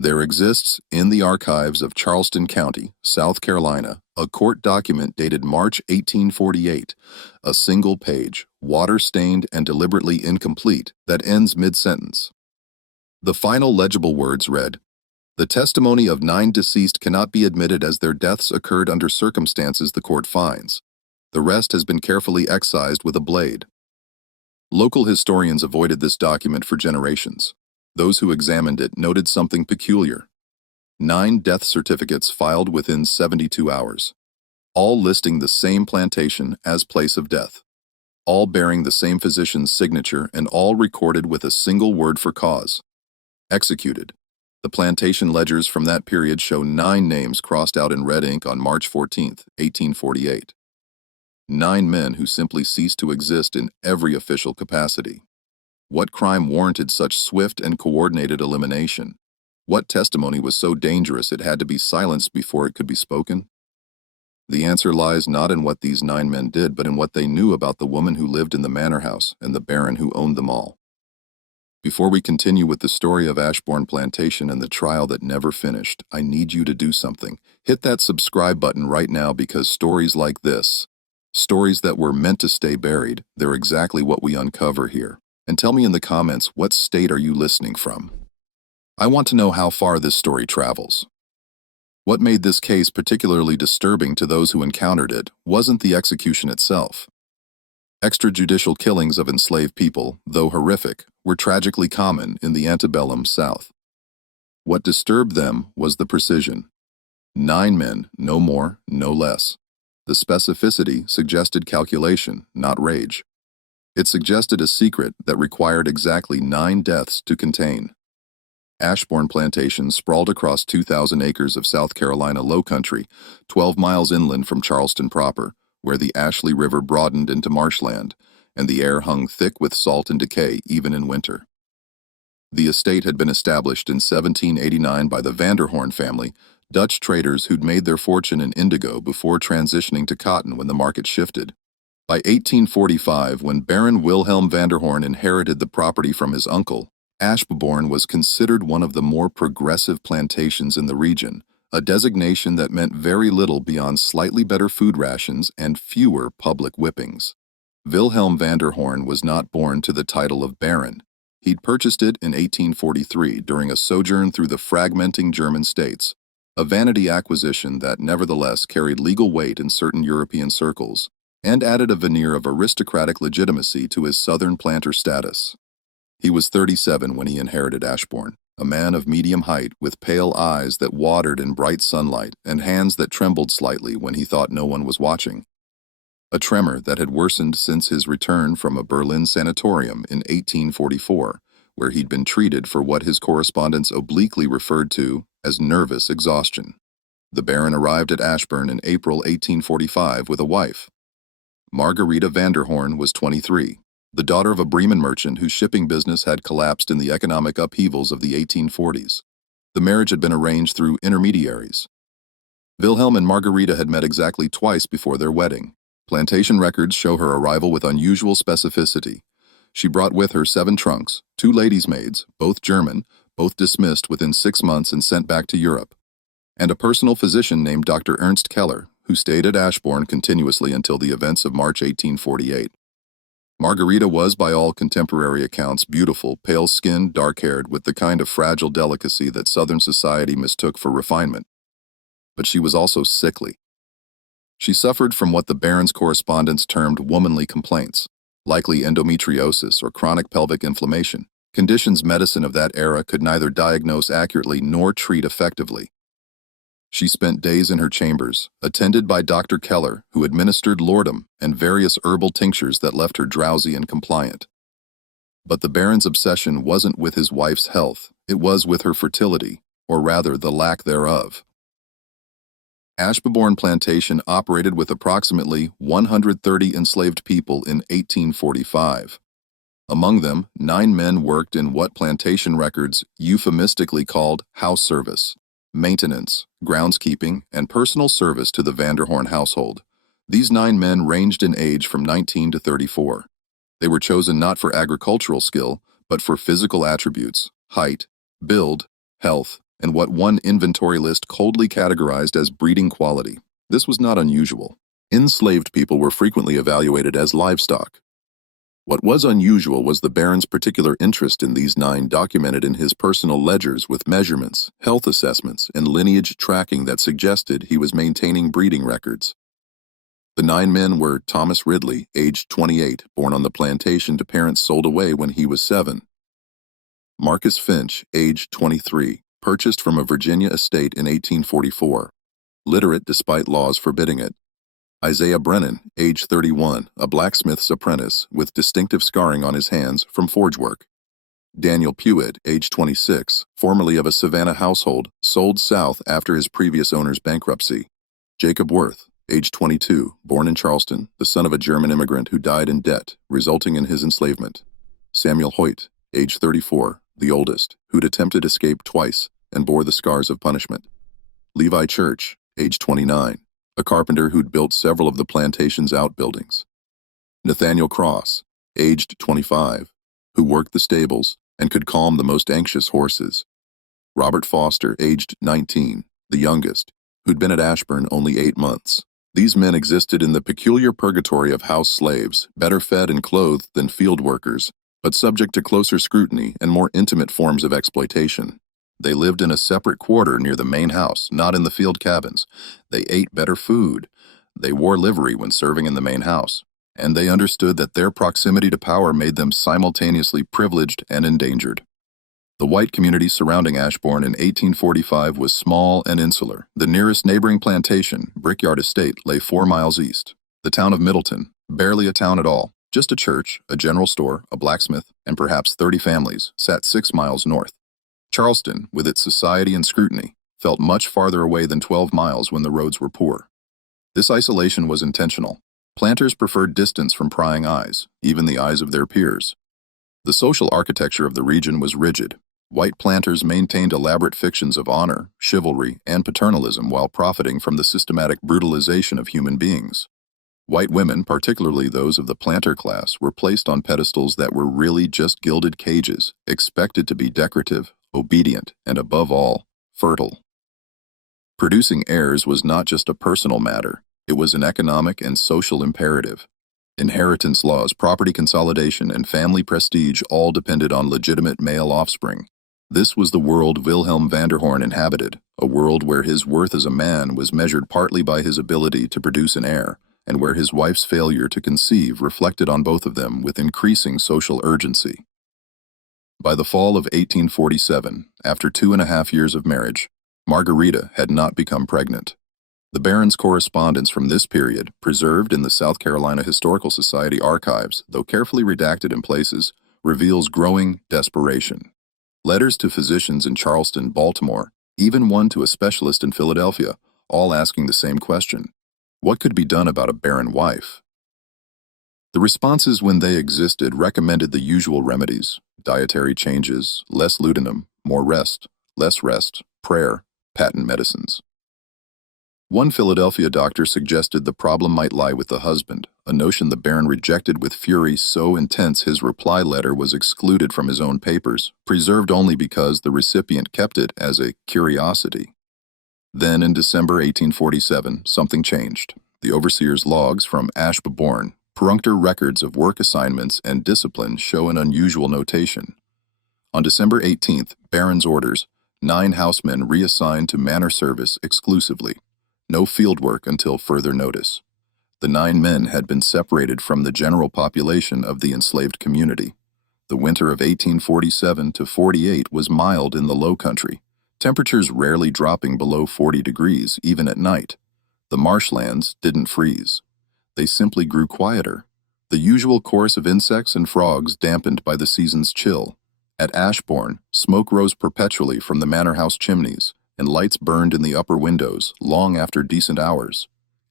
There exists, in the archives of Charleston County, South Carolina, a court document dated March 1848, a single page, water-stained and deliberately incomplete, that ends mid-sentence. The final legible words read, "The testimony of 9 deceased cannot be admitted as their deaths occurred under circumstances the court finds. The rest has been carefully excised with a blade." Local historians avoided this document for generations. Those who examined it noted something peculiar. 9 death certificates filed within 72 hours, all listing the same plantation as place of death, all bearing the same physician's signature and all recorded with a single word for cause: executed. The plantation ledgers from that period show 9 names crossed out in red ink on March 14, 1848. 9 men who simply ceased to exist in every official capacity. What crime warranted such swift and coordinated elimination? What testimony was so dangerous it had to be silenced before it could be spoken? The answer lies not in what these 9 men did, but in what they knew about the woman who lived in the manor house and the baron who owned them all. Before we continue with the story of Ashbourne Plantation and the trial that never finished, I need you to do something. Hit that subscribe button right now, because stories like this, stories that were meant to stay buried, they're exactly what we uncover here. And tell me in the comments, what state are you listening from? I want to know how far this story travels. What made this case particularly disturbing to those who encountered it wasn't the execution itself. Extrajudicial killings of enslaved people, though horrific, were tragically common in the antebellum South. What disturbed them was the precision. 9 men, no more, no less. The specificity suggested calculation, not rage. It suggested a secret that required exactly 9 deaths to contain. Ashbourne Plantation sprawled across 2,000 acres of South Carolina low country, 12 miles inland from Charleston proper, where the Ashley River broadened into marshland, and the air hung thick with salt and decay even in winter. The estate had been established in 1789 by the Vanderhorn family, Dutch traders who'd made their fortune in indigo before transitioning to cotton when the market shifted. By 1845, when Baron Wilhelm Vanderhorn inherited the property from his uncle, Ashbourne was considered one of the more progressive plantations in the region, a designation that meant very little beyond slightly better food rations and fewer public whippings. Wilhelm Vanderhorn was not born to the title of Baron. He'd purchased it in 1843 during a sojourn through the fragmenting German states, a vanity acquisition that nevertheless carried legal weight in certain European circles, and added a veneer of aristocratic legitimacy to his southern planter status. He was 37 when he inherited Ashbourne, a man of medium height with pale eyes that watered in bright sunlight and hands that trembled slightly when he thought no one was watching. A tremor that had worsened since his return from a Berlin sanatorium in 1844, where he'd been treated for what his correspondents obliquely referred to as nervous exhaustion. The Baron arrived at Ashbourne in April 1845 with a wife. Margarita Vanderhorn was 23, the daughter of a Bremen merchant whose shipping business had collapsed in the economic upheavals of the 1840s. The marriage had been arranged through intermediaries. Wilhelm and Margarita had met exactly twice before their wedding. Plantation records show her arrival with unusual specificity. She brought with her 7 trunks, 2 ladies' maids, both German, both dismissed within 6 months and sent back to Europe, and a personal physician named Dr. Ernst Keller, who stayed at Ashbourne continuously until the events of March 1848. Margarita was, by all contemporary accounts, beautiful, pale-skinned, dark-haired, with the kind of fragile delicacy that Southern society mistook for refinement. But she was also sickly. She suffered from what the Baron's correspondents termed womanly complaints, likely endometriosis or chronic pelvic inflammation, conditions medicine of that era could neither diagnose accurately nor treat effectively. She spent days in her chambers, attended by Dr. Keller, who administered laudanum and various herbal tinctures that left her drowsy and compliant. But the Baron's obsession wasn't with his wife's health, it was with her fertility, or rather the lack thereof. Ashbourne Plantation operated with approximately 130 enslaved people in 1845. Among them, 9 men worked in what plantation records euphemistically called house service, maintenance, groundskeeping, and personal service to the Vanderhorn household. These 9 men ranged in age from 19 to 34. They were chosen not for agricultural skill, but for physical attributes, height, build, health, and what one inventory list coldly categorized as breeding quality. This was not unusual. Enslaved people were frequently evaluated as livestock. What was unusual was the Baron's particular interest in these 9 documented in his personal ledgers with measurements, health assessments, and lineage tracking that suggested he was maintaining breeding records. The 9 men were Thomas Ridley, aged 28, born on the plantation to parents sold away when he was 7. Marcus Finch, aged 23, purchased from a Virginia estate in 1844, literate despite laws forbidding it. Isaiah Brennan, age 31, a blacksmith's apprentice with distinctive scarring on his hands from forge work. Daniel Pewitt, age 26, formerly of a Savannah household, sold south after his previous owner's bankruptcy. Jacob Worth, age 22, born in Charleston, the son of a German immigrant who died in debt, resulting in his enslavement. Samuel Hoyt, age 34, the oldest, who'd attempted escape twice and bore the scars of punishment. Levi Church, age 29, a carpenter who'd built several of the plantation's outbuildings. Nathaniel Cross, aged 25, who worked the stables and could calm the most anxious horses. Robert Foster, aged 19, the youngest, who'd been at Ashburn only 8 months. These men existed in the peculiar purgatory of house slaves, better fed and clothed than field workers, but subject to closer scrutiny and more intimate forms of exploitation. They lived in a separate quarter near the main house, not in the field cabins. They ate better food. They wore livery when serving in the main house, and they understood that their proximity to power made them simultaneously privileged and endangered. The white community surrounding Ashbourne in 1845 was small and insular. The nearest neighboring plantation, Brickyard Estate, lay 4 miles east. The town of Middleton, barely a town at all, just a church, a general store, a blacksmith, and perhaps 30 families, sat 6 miles north. Charleston, with its society and scrutiny, felt much farther away than 12 miles when the roads were poor. This isolation was intentional. Planters preferred distance from prying eyes, even the eyes of their peers. The social architecture of the region was rigid. White planters maintained elaborate fictions of honor, chivalry, and paternalism while profiting from the systematic brutalization of human beings. White women, particularly those of the planter class, were placed on pedestals that were really just gilded cages, expected to be decorative, obedient, and above all, fertile. Producing heirs was not just a personal matter, it was an economic and social imperative. Inheritance laws, property consolidation, and family prestige all depended on legitimate male offspring. This was the world Wilhelm Vanderhorn inhabited, a world where his worth as a man was measured partly by his ability to produce an heir, and where his wife's failure to conceive reflected on both of them with increasing social urgency. By the fall of 1847, after 2.5 years of marriage, Margarita had not become pregnant. The Baron's correspondence from this period, preserved in the South Carolina Historical Society archives, though carefully redacted in places, reveals growing desperation. Letters to physicians in Charleston, Baltimore, even one to a specialist in Philadelphia, all asking the same question: what could be done about a barren wife? The responses, when they existed, recommended the usual remedies: dietary changes, less laudanum, more rest, less rest, prayer, patent medicines. One Philadelphia doctor suggested the problem might lie with the husband, a notion the Baron rejected with fury so intense his reply letter was excluded from his own papers, preserved only because the recipient kept it as a curiosity. Then, in December 1847, something changed. The overseer's logs from Ashbourne, perfunctory records of work assignments and discipline, show an unusual notation. On December 18th, Baron's orders: 9 housemen reassigned to manor service exclusively. No field work until further notice. The 9 men had been separated from the general population of the enslaved community. The winter of 1847 to 48 was mild in the low country, temperatures rarely dropping below 40 degrees even at night. The marshlands didn't freeze. They simply grew quieter. The usual chorus of insects and frogs dampened by the season's chill. At Ashbourne, smoke rose perpetually from the manor house chimneys, and lights burned in the upper windows long after decent hours.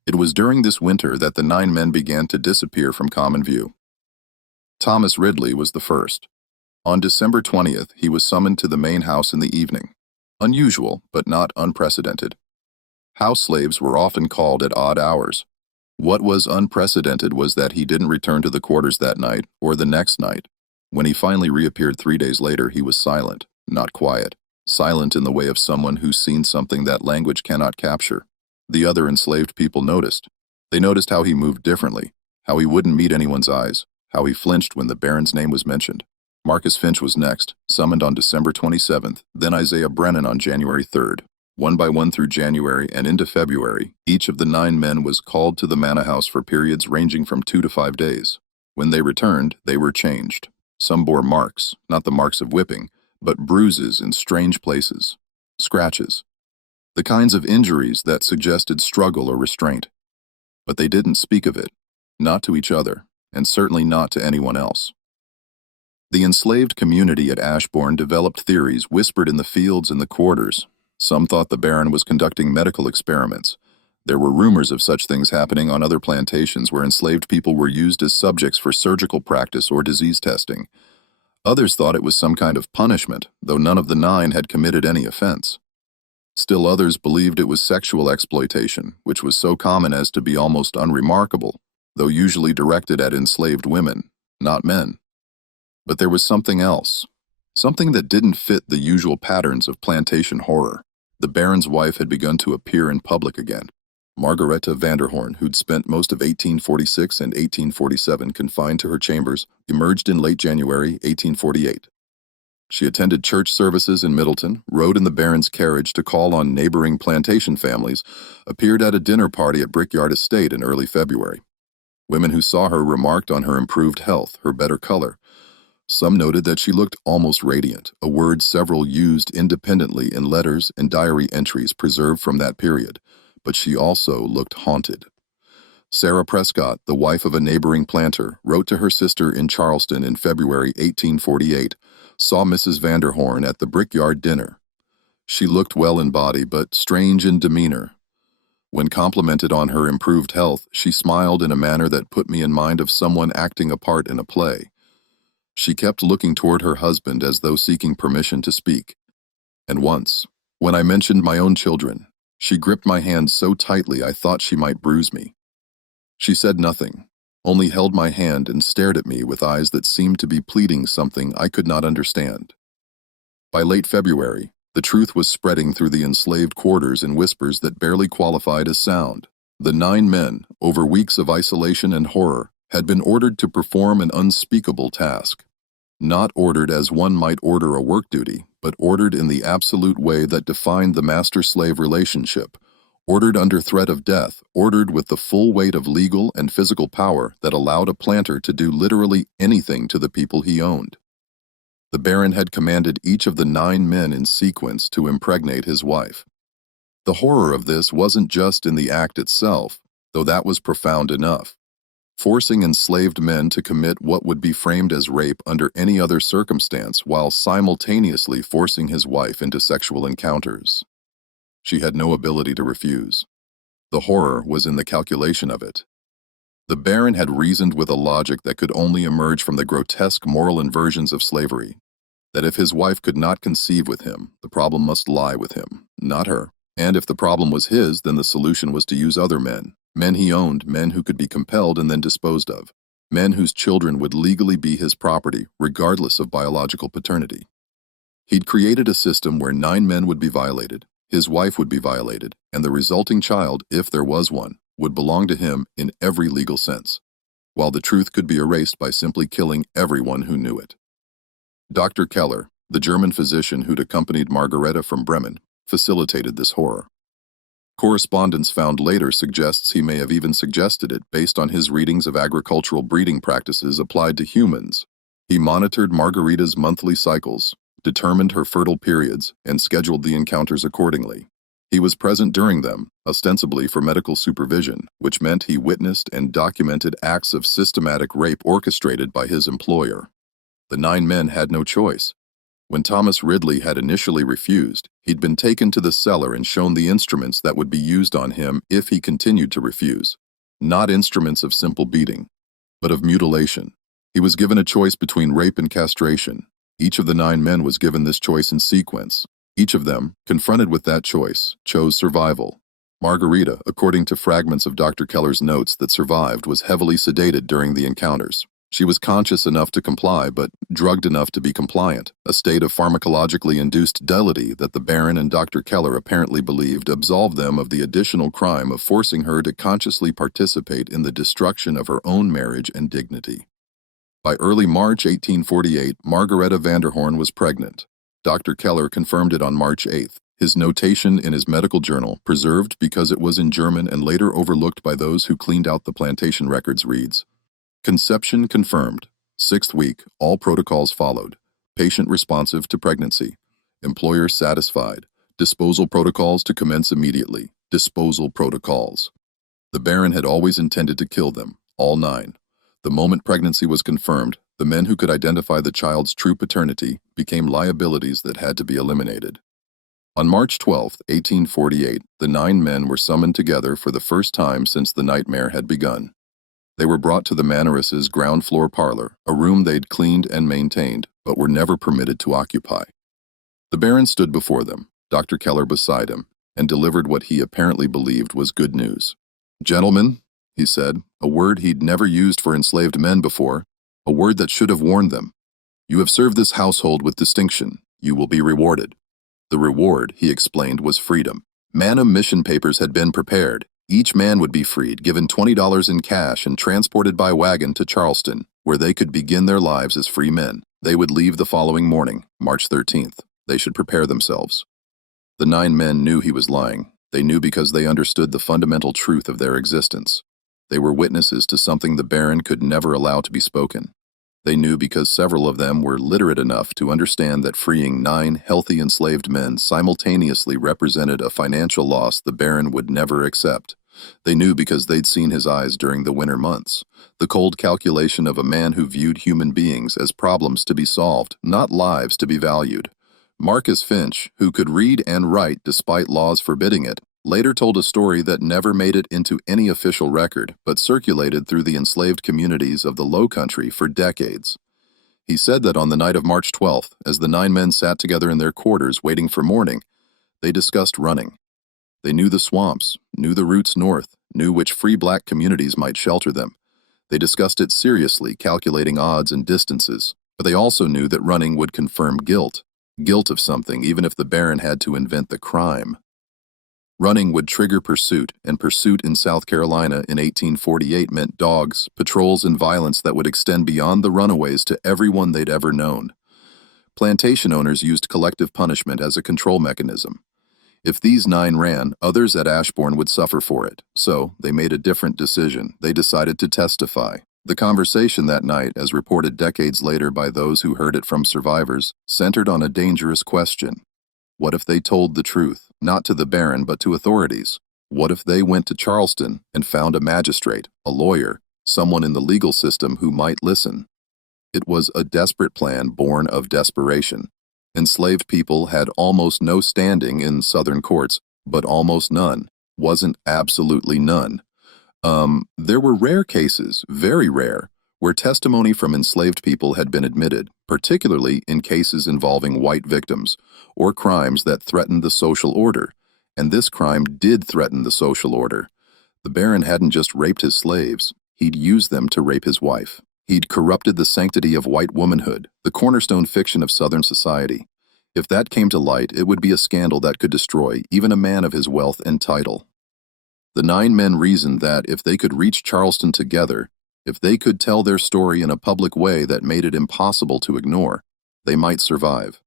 It was during this winter that the 9 men began to disappear from common view. Thomas Ridley was the first. On December 20th, he was summoned to the main house in the evening. Unusual, but not unprecedented. House slaves were often called at odd hours. What was unprecedented was that he didn't return to the quarters that night or the next night. When he finally reappeared 3 days later, he was silent, not quiet. silent in the way of someone who's seen something that language cannot capture. The other enslaved people noticed. They noticed how he moved differently, how he wouldn't meet anyone's eyes, how he flinched when the Baron's name was mentioned. Marcus Finch was next, summoned on December 27th, then Isaiah Brennan on January 3rd. One by one through January and into February, each of the 9 men was called to the manor house for periods ranging from 2 to 5 days. When they returned, they were changed. Some bore marks, not the marks of whipping, but bruises in strange places, scratches, the kinds of injuries that suggested struggle or restraint. But they didn't speak of it, not to each other, and certainly not to anyone else. The enslaved community at Ashbourne developed theories whispered in the fields and the quarters. Some thought the Baron was conducting medical experiments. There were rumors of such things happening on other plantations where enslaved people were used as subjects for surgical practice or disease testing. Others thought it was some kind of punishment, though none of the 9 had committed any offense. Still others believed it was sexual exploitation, which was so common as to be almost unremarkable, though usually directed at enslaved women, not men. But there was something else, something that didn't fit the usual patterns of plantation horror. The Baron's wife had begun to appear in public again. Margareta Vanderhorn, who'd spent most of 1846 and 1847 confined to her chambers, emerged in late January 1848. She attended church services in Middleton, rode in the Baron's carriage to call on neighboring plantation families, appeared at a dinner party at Brickyard Estate in early February. Women who saw her remarked on her improved health, her better color. Some noted that she looked almost radiant, a word several used independently in letters and diary entries preserved from that period. But she also looked haunted. Sarah Prescott, the wife of a neighboring planter, wrote to her sister in Charleston in February 1848, saw Mrs. Vanderhorn at the Brickyard dinner. She looked well in body, but strange in demeanor. When complimented on her improved health, she smiled in a manner that put me in mind of someone acting a part in a play. She kept looking toward her husband as though seeking permission to speak. And once, when I mentioned my own children, she gripped my hand so tightly I thought she might bruise me. She said nothing, only held my hand and stared at me with eyes that seemed to be pleading something I could not understand. By late February, the truth was spreading through the enslaved quarters in whispers that barely qualified as sound. The 9 men, over weeks of isolation and horror, had been ordered to perform an unspeakable task. Not ordered as one might order a work duty, but ordered in the absolute way that defined the master-slave relationship, ordered under threat of death, ordered with the full weight of legal and physical power that allowed a planter to do literally anything to the people he owned. The Baron had commanded each of the 9 men in sequence to impregnate his wife. The horror of this wasn't just in the act itself, though that was profound enough. Forcing enslaved men to commit what would be framed as rape under any other circumstance while simultaneously forcing his wife into sexual encounters. She had no ability to refuse. The horror was in the calculation of it. The Baron had reasoned with a logic that could only emerge from the grotesque moral inversions of slavery, that if his wife could not conceive with him, the problem must lie with him, not her. And if the problem was his, then the solution was to use other men. Men he owned, men who could be compelled and then disposed of, men whose children would legally be his property, regardless of biological paternity. He'd created a system where 9 men would be violated, his wife would be violated, and the resulting child, if there was one, would belong to him in every legal sense, while the truth could be erased by simply killing everyone who knew it. Dr. Keller, the German physician who'd accompanied Margareta from Bremen, facilitated this horror. Correspondence found later suggests he may have even suggested it based on his readings of agricultural breeding practices applied to humans. He monitored Margarita's monthly cycles, determined her fertile periods, and scheduled the encounters accordingly. He was present during them, ostensibly for medical supervision, which meant he witnessed and documented acts of systematic rape orchestrated by his employer. The 9 men had no choice. When Thomas Ridley had initially refused, he'd been taken to the cellar and shown the instruments that would be used on him if he continued to refuse. Not instruments of simple beating, but of mutilation. He was given a choice between rape and castration. Each of the 9 men was given this choice in sequence. Each of them, confronted with that choice, chose survival. Margarita, according to fragments of Dr. Keller's notes that survived, was heavily sedated during the encounters. She was conscious enough to comply, but drugged enough to be compliant, a state of pharmacologically induced debility that the Baron and Dr. Keller apparently believed absolved them of the additional crime of forcing her to consciously participate in the destruction of her own marriage and dignity. By early March 1848, Margareta Vanderhorn was pregnant. Dr. Keller confirmed it on March 8th. His notation in his medical journal, preserved because it was in German and later overlooked by those who cleaned out the plantation records, reads, "Conception confirmed. 6th week, all protocols followed. Patient responsive to pregnancy. Employer satisfied. Disposal protocols to commence immediately. Disposal protocols." The Baron had always intended to kill them, all 9. The moment pregnancy was confirmed, the men who could identify the child's true paternity became liabilities that had to be eliminated. On March 12, 1848, the 9 men were summoned together for the first time since the nightmare had begun. They were brought to the Manoress's ground floor parlor, a room they'd cleaned and maintained, but were never permitted to occupy. The Baron stood before them, Dr. Keller beside him, and delivered what he apparently believed was good news. "Gentlemen," he said, a word he'd never used for enslaved men before, a word that should have warned them. "You have served this household with distinction. You will be rewarded." The reward, he explained, was freedom. Manum mission papers had been prepared. Each man would be freed, given $20 in cash, and transported by wagon to Charleston, where they could begin their lives as free men. They would leave the following morning, March 13th. They should prepare themselves. The 9 men knew he was lying. They knew because they understood the fundamental truth of their existence. They were witnesses to something the Baron could never allow to be spoken. They knew because several of them were literate enough to understand that freeing 9 healthy enslaved men simultaneously represented a financial loss the Baron would never accept. They knew because they'd seen his eyes during the winter months, the cold calculation of a man who viewed human beings as problems to be solved, not lives to be valued. Marcus Finch, who could read and write despite laws forbidding it, later told a story that never made it into any official record, but circulated through the enslaved communities of the Low Country for decades. He said that on the night of March 12th, as the 9 men sat together in their quarters waiting for morning, they discussed running. They knew the swamps, knew the routes north, knew which free black communities might shelter them. They discussed it seriously, calculating odds and distances, but they also knew that running would confirm guilt of something, even if the Baron had to invent the crime. Running would trigger pursuit, and pursuit in South Carolina in 1848 meant dogs, patrols, and violence that would extend beyond the runaways to everyone they'd ever known. Plantation owners used collective punishment as a control mechanism. If these 9 ran, others at Ashbourne would suffer for it, so they made a different decision. They decided to testify. The conversation that night, as reported decades later by those who heard it from survivors, centered on a dangerous question. What if they told the truth, not to the Baron but to authorities? What if they went to Charleston and found a magistrate, a lawyer, someone in the legal system who might listen? It was a desperate plan born of desperation. Enslaved people had almost no standing in Southern courts, but almost none. Wasn't absolutely none. There were rare cases, very rare, where testimony from enslaved people had been admitted, particularly in cases involving white victims, or crimes that threatened the social order. And this crime did threaten the social order. The Baron hadn't just raped his slaves, he'd used them to rape his wife. He'd corrupted the sanctity of white womanhood, the cornerstone fiction of Southern society. If that came to light, it would be a scandal that could destroy even a man of his wealth and title. The 9 men reasoned that if they could reach Charleston together, if they could tell their story in a public way that made it impossible to ignore, they might survive.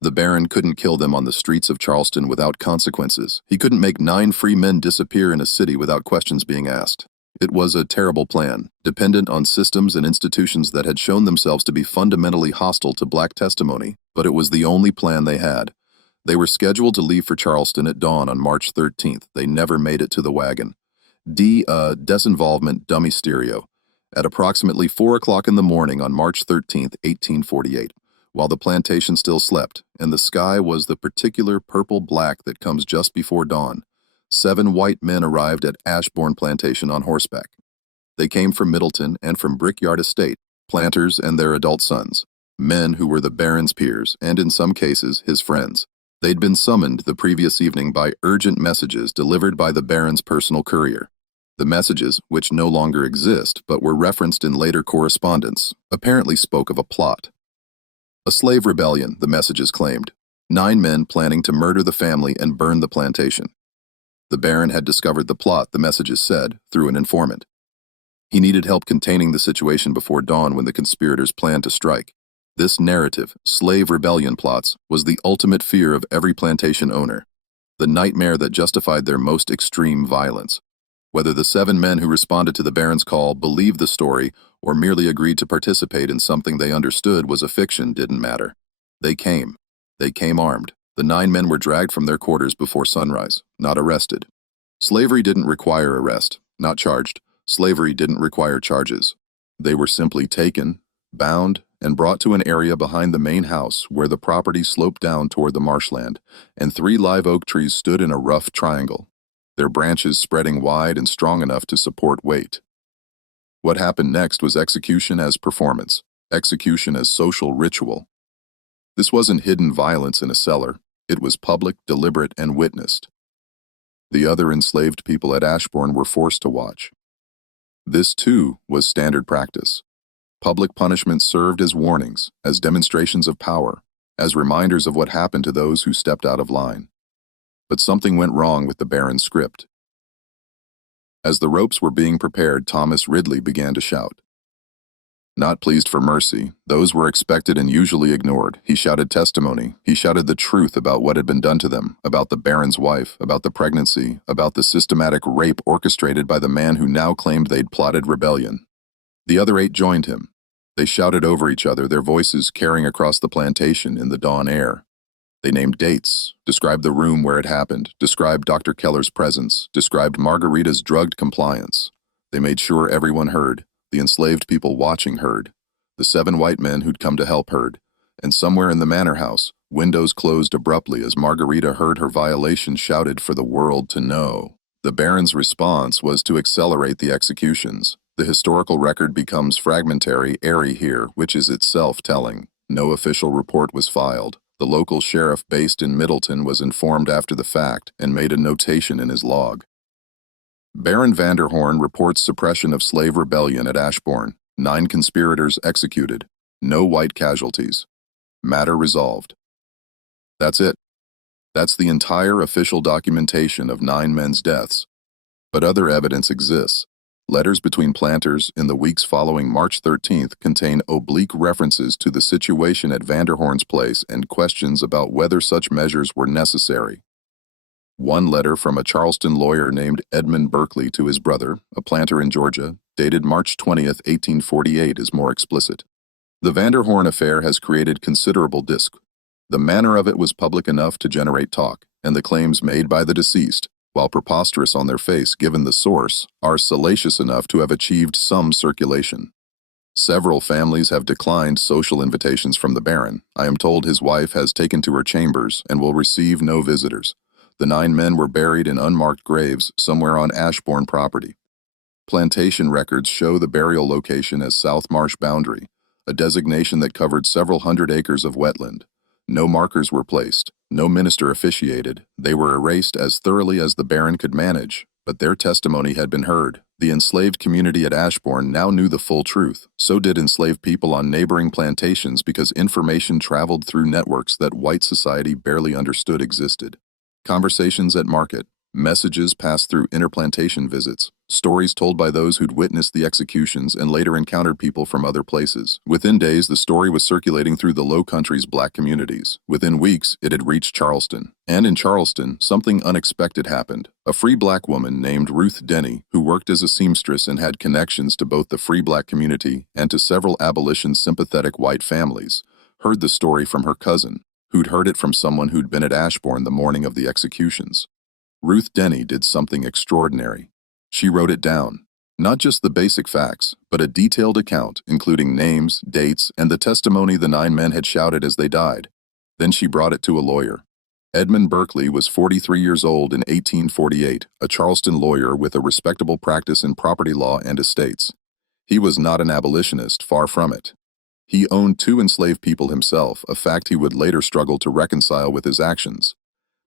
The Baron couldn't kill them on the streets of Charleston without consequences. He couldn't make 9 free men disappear in a city without questions being asked. It was a terrible plan, dependent on systems and institutions that had shown themselves to be fundamentally hostile to black testimony, but it was the only plan they had. They were scheduled to leave for Charleston at dawn on March 13th. They never made it to the wagon. Disinvolvement dummy stereo. At approximately 4 o'clock in the morning on March 13th, 1848, while the plantation still slept, and the sky was the particular purple-black that comes just before dawn, 7 white men arrived at Ashbourne Plantation on horseback. They came from Middleton and from Brickyard Estate, planters and their adult sons, men who were the Baron's peers and, in some cases, his friends. They'd been summoned the previous evening by urgent messages delivered by the Baron's personal courier. The messages, which no longer exist but were referenced in later correspondence, apparently spoke of a plot. A slave rebellion, the messages claimed. 9 men planning to murder the family and burn the plantation. The Baron had discovered the plot, the messages said, through an informant. He needed help containing the situation before dawn when the conspirators planned to strike. This narrative, slave rebellion plots, was the ultimate fear of every plantation owner, the nightmare that justified their most extreme violence. Whether the 7 men who responded to the Baron's call believed the story or merely agreed to participate in something they understood was a fiction didn't matter. They came. They came armed. The 9 men were dragged from their quarters before sunrise, not arrested. Slavery didn't require arrest, not charged. Slavery didn't require charges. They were simply taken, bound, and brought to an area behind the main house where the property sloped down toward the marshland, and 3 live oak trees stood in a rough triangle, their branches spreading wide and strong enough to support weight. What happened next was execution as performance, execution as social ritual. This wasn't hidden violence in a cellar. It was public, deliberate, and witnessed. The other enslaved people at Ashbourne were forced to watch. This, too, was standard practice. Public punishment served as warnings, as demonstrations of power, as reminders of what happened to those who stepped out of line. But something went wrong with the Baron's script. As the ropes were being prepared, Thomas Ridley began to shout. Not pleased for mercy, those were expected and usually ignored. He shouted testimony. He shouted the truth about what had been done to them, about the Baron's wife, about the pregnancy, about the systematic rape orchestrated by the man who now claimed they'd plotted rebellion. The other 8 joined him. They shouted over each other, their voices carrying across the plantation in the dawn air. They named dates, described the room where it happened, described Dr. Keller's presence, described Margarita's drugged compliance. They made sure everyone heard. The enslaved people watching heard. The 7 white men who'd come to help heard. And somewhere in the manor house, windows closed abruptly as Margarita heard her violation shouted for the world to know. The Baron's response was to accelerate the executions. The historical record becomes fragmentary, airy here, which is itself telling. No official report was filed. The local sheriff based in Middleton was informed after the fact and made a notation in his log. Baron Vanderhorn reports suppression of slave rebellion at Ashbourne. 9 conspirators executed. No white casualties. Matter resolved. That's it. That's the entire official documentation of 9 men's deaths. But other evidence exists. Letters between planters in the weeks following March 13th contain oblique references to the situation at Vanderhorn's place and questions about whether such measures were necessary. One letter from a Charleston lawyer named Edmund Berkeley to his brother, a planter in Georgia, dated March 20, 1848, is more explicit. The Vanderhorn affair has created considerable disc. The manner of it was public enough to generate talk, and the claims made by the deceased, while preposterous on their face given the source, are salacious enough to have achieved some circulation. Several families have declined social invitations from the Baron. I am told his wife has taken to her chambers and will receive no visitors. The 9 men were buried in unmarked graves somewhere on Ashbourne property. Plantation records show the burial location as South Marsh Boundary, a designation that covered several hundred acres of wetland. No markers were placed, no minister officiated. They were erased as thoroughly as the Baron could manage, but their testimony had been heard. The enslaved community at Ashbourne now knew the full truth. So did enslaved people on neighboring plantations because information traveled through networks that white society barely understood existed. Conversations at market, messages passed through interplantation visits, stories told by those who'd witnessed the executions and later encountered people from other places. Within days, the story was circulating through the Low Country's black communities. Within weeks, it had reached Charleston. And in Charleston, something unexpected happened. A free black woman named Ruth Denny, who worked as a seamstress and had connections to both the free black community and to several abolition-sympathetic white families, heard the story from her cousin, who'd heard it from someone who'd been at Ashbourne the morning of the executions. Ruth Denny did something extraordinary. She wrote it down. Not just the basic facts, but a detailed account, including names, dates, and the testimony the 9 men had shouted as they died. Then she brought it to a lawyer. Edmund Berkeley was 43 years old in 1848, a Charleston lawyer with a respectable practice in property law and estates. He was not an abolitionist, far from it. He owned 2 enslaved people himself, a fact he would later struggle to reconcile with his actions.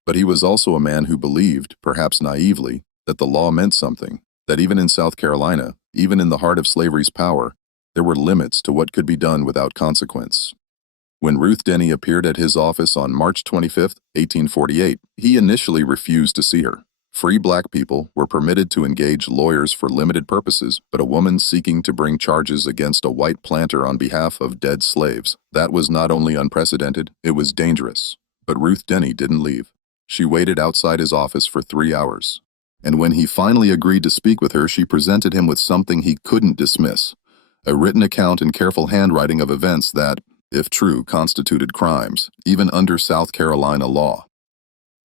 But he was also a man who believed, perhaps naively, that the law meant something. That even in South Carolina, even in the heart of slavery's power, there were limits to what could be done without consequence. When Ruth Denny appeared at his office on March 25, 1848, he initially refused to see her. Free black people were permitted to engage lawyers for limited purposes, but a woman seeking to bring charges against a white planter on behalf of dead slaves, that was not only unprecedented, it was dangerous. But Ruth Denny didn't leave. She waited outside his office for 3 hours. And when he finally agreed to speak with her, she presented him with something he couldn't dismiss, a written account in careful handwriting of events that, if true, constituted crimes, even under South Carolina law.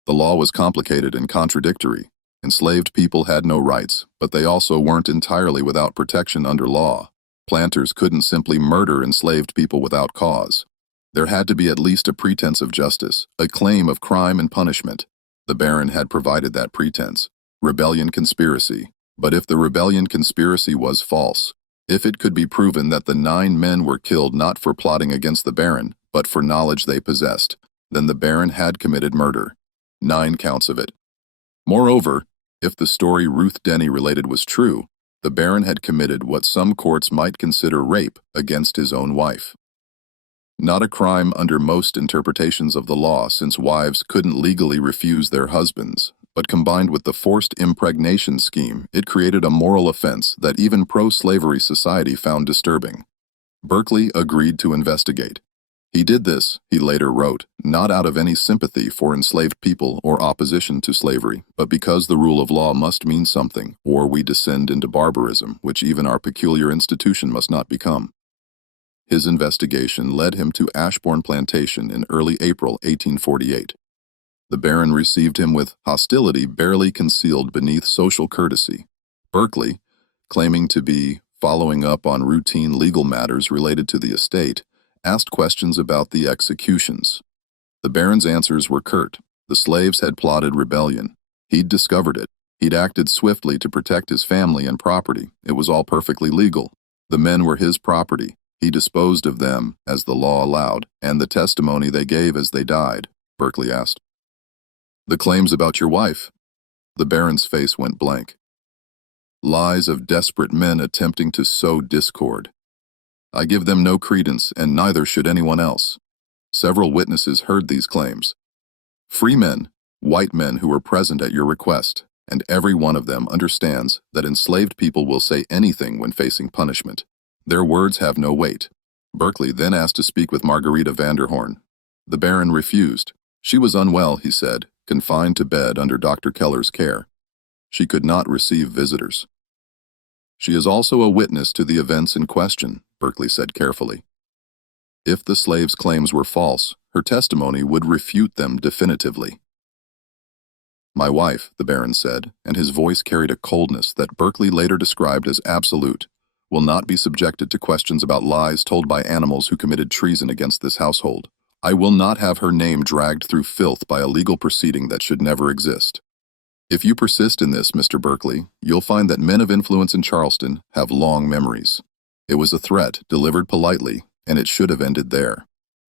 The law was complicated and contradictory. Enslaved people had no rights, but they also weren't entirely without protection under law. Planters couldn't simply murder enslaved people without cause. There had to be at least a pretense of justice, a claim of crime and punishment. The Baron had provided that pretense. Rebellion conspiracy. But if the rebellion conspiracy was false, if it could be proven that the 9 men were killed not for plotting against the Baron, but for knowledge they possessed, then the Baron had committed murder. 9 counts of it. Moreover, if the story Ruth Denny related was true, the Baron had committed what some courts might consider rape against his own wife. Not a crime under most interpretations of the law, since wives couldn't legally refuse their husbands, but combined with the forced impregnation scheme, it created a moral offense that even pro-slavery society found disturbing. Berkeley agreed to investigate. He did this, he later wrote, not out of any sympathy for enslaved people or opposition to slavery, but because the rule of law must mean something, or we descend into barbarism, which even our peculiar institution must not become. His investigation led him to Ashbourne Plantation in early April 1848. The Baron received him with hostility barely concealed beneath social courtesy. Berkeley, claiming to be following up on routine legal matters related to the estate, asked questions about the executions. The Baron's answers were curt. The slaves had plotted rebellion. He'd discovered it. He'd acted swiftly to protect his family and property. It was all perfectly legal. The men were his property. He disposed of them as the law allowed, and the testimony they gave as they died, Berkeley asked. The claims about your wife? The Baron's face went blank. Lies of desperate men attempting to sow discord. I give them no credence, and neither should anyone else. Several witnesses heard these claims. Free men, white men who were present at your request, and every one of them understands that enslaved people will say anything when facing punishment. Their words have no weight. Berkeley then asked to speak with Margarita Vanderhorn. The Baron refused. She was unwell, he said, confined to bed under Dr. Keller's care. She could not receive visitors. She is also a witness to the events in question, Berkeley said carefully. If the slave's claims were false, her testimony would refute them definitively. My wife, the Baron said, and his voice carried a coldness that Berkeley later described as absolute, will not be subjected to questions about lies told by animals who committed treason against this household. I will not have her name dragged through filth by a legal proceeding that should never exist. If you persist in this, Mr. Berkeley, you'll find that men of influence in Charleston have long memories. It was a threat, delivered politely, and it should have ended there.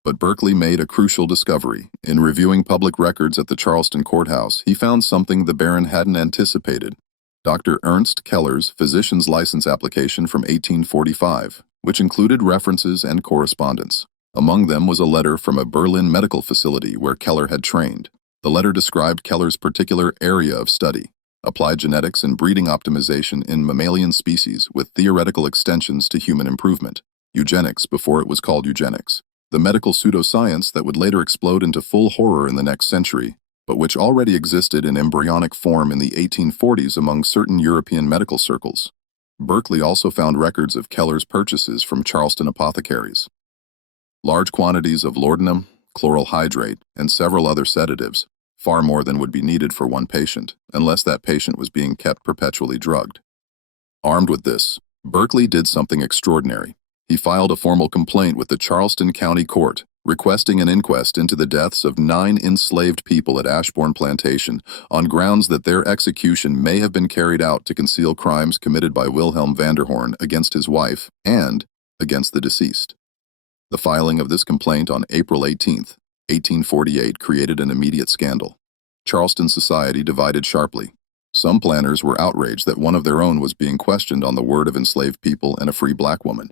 But Berkeley made a crucial discovery. In reviewing public records at the Charleston courthouse, he found something the Baron hadn't anticipated. Dr. Ernst Keller's physician's license application from 1845, which included references and correspondence. Among them was a letter from a Berlin medical facility where Keller had trained. The letter described Keller's particular area of study, applied genetics and breeding optimization in mammalian species with theoretical extensions to human improvement, eugenics before it was called eugenics, the medical pseudoscience that would later explode into full horror in the next century, but which already existed in embryonic form in the 1840s among certain European medical circles. Berkeley also found records of Keller's purchases from Charleston apothecaries. Large quantities of laudanum, chloral hydrate, and several other sedatives, far more than would be needed for one patient, unless that patient was being kept perpetually drugged. Armed with this, Berkeley did something extraordinary. He filed a formal complaint with the Charleston County Court, requesting an inquest into the deaths of 9 enslaved people at Ashbourne Plantation on grounds that their execution may have been carried out to conceal crimes committed by Wilhelm Vanderhorn against his wife and against the deceased. The filing of this complaint on April 18, 1848 created an immediate scandal. Charleston society divided sharply. Some planners were outraged that one of their own was being questioned on the word of enslaved people and a free black woman.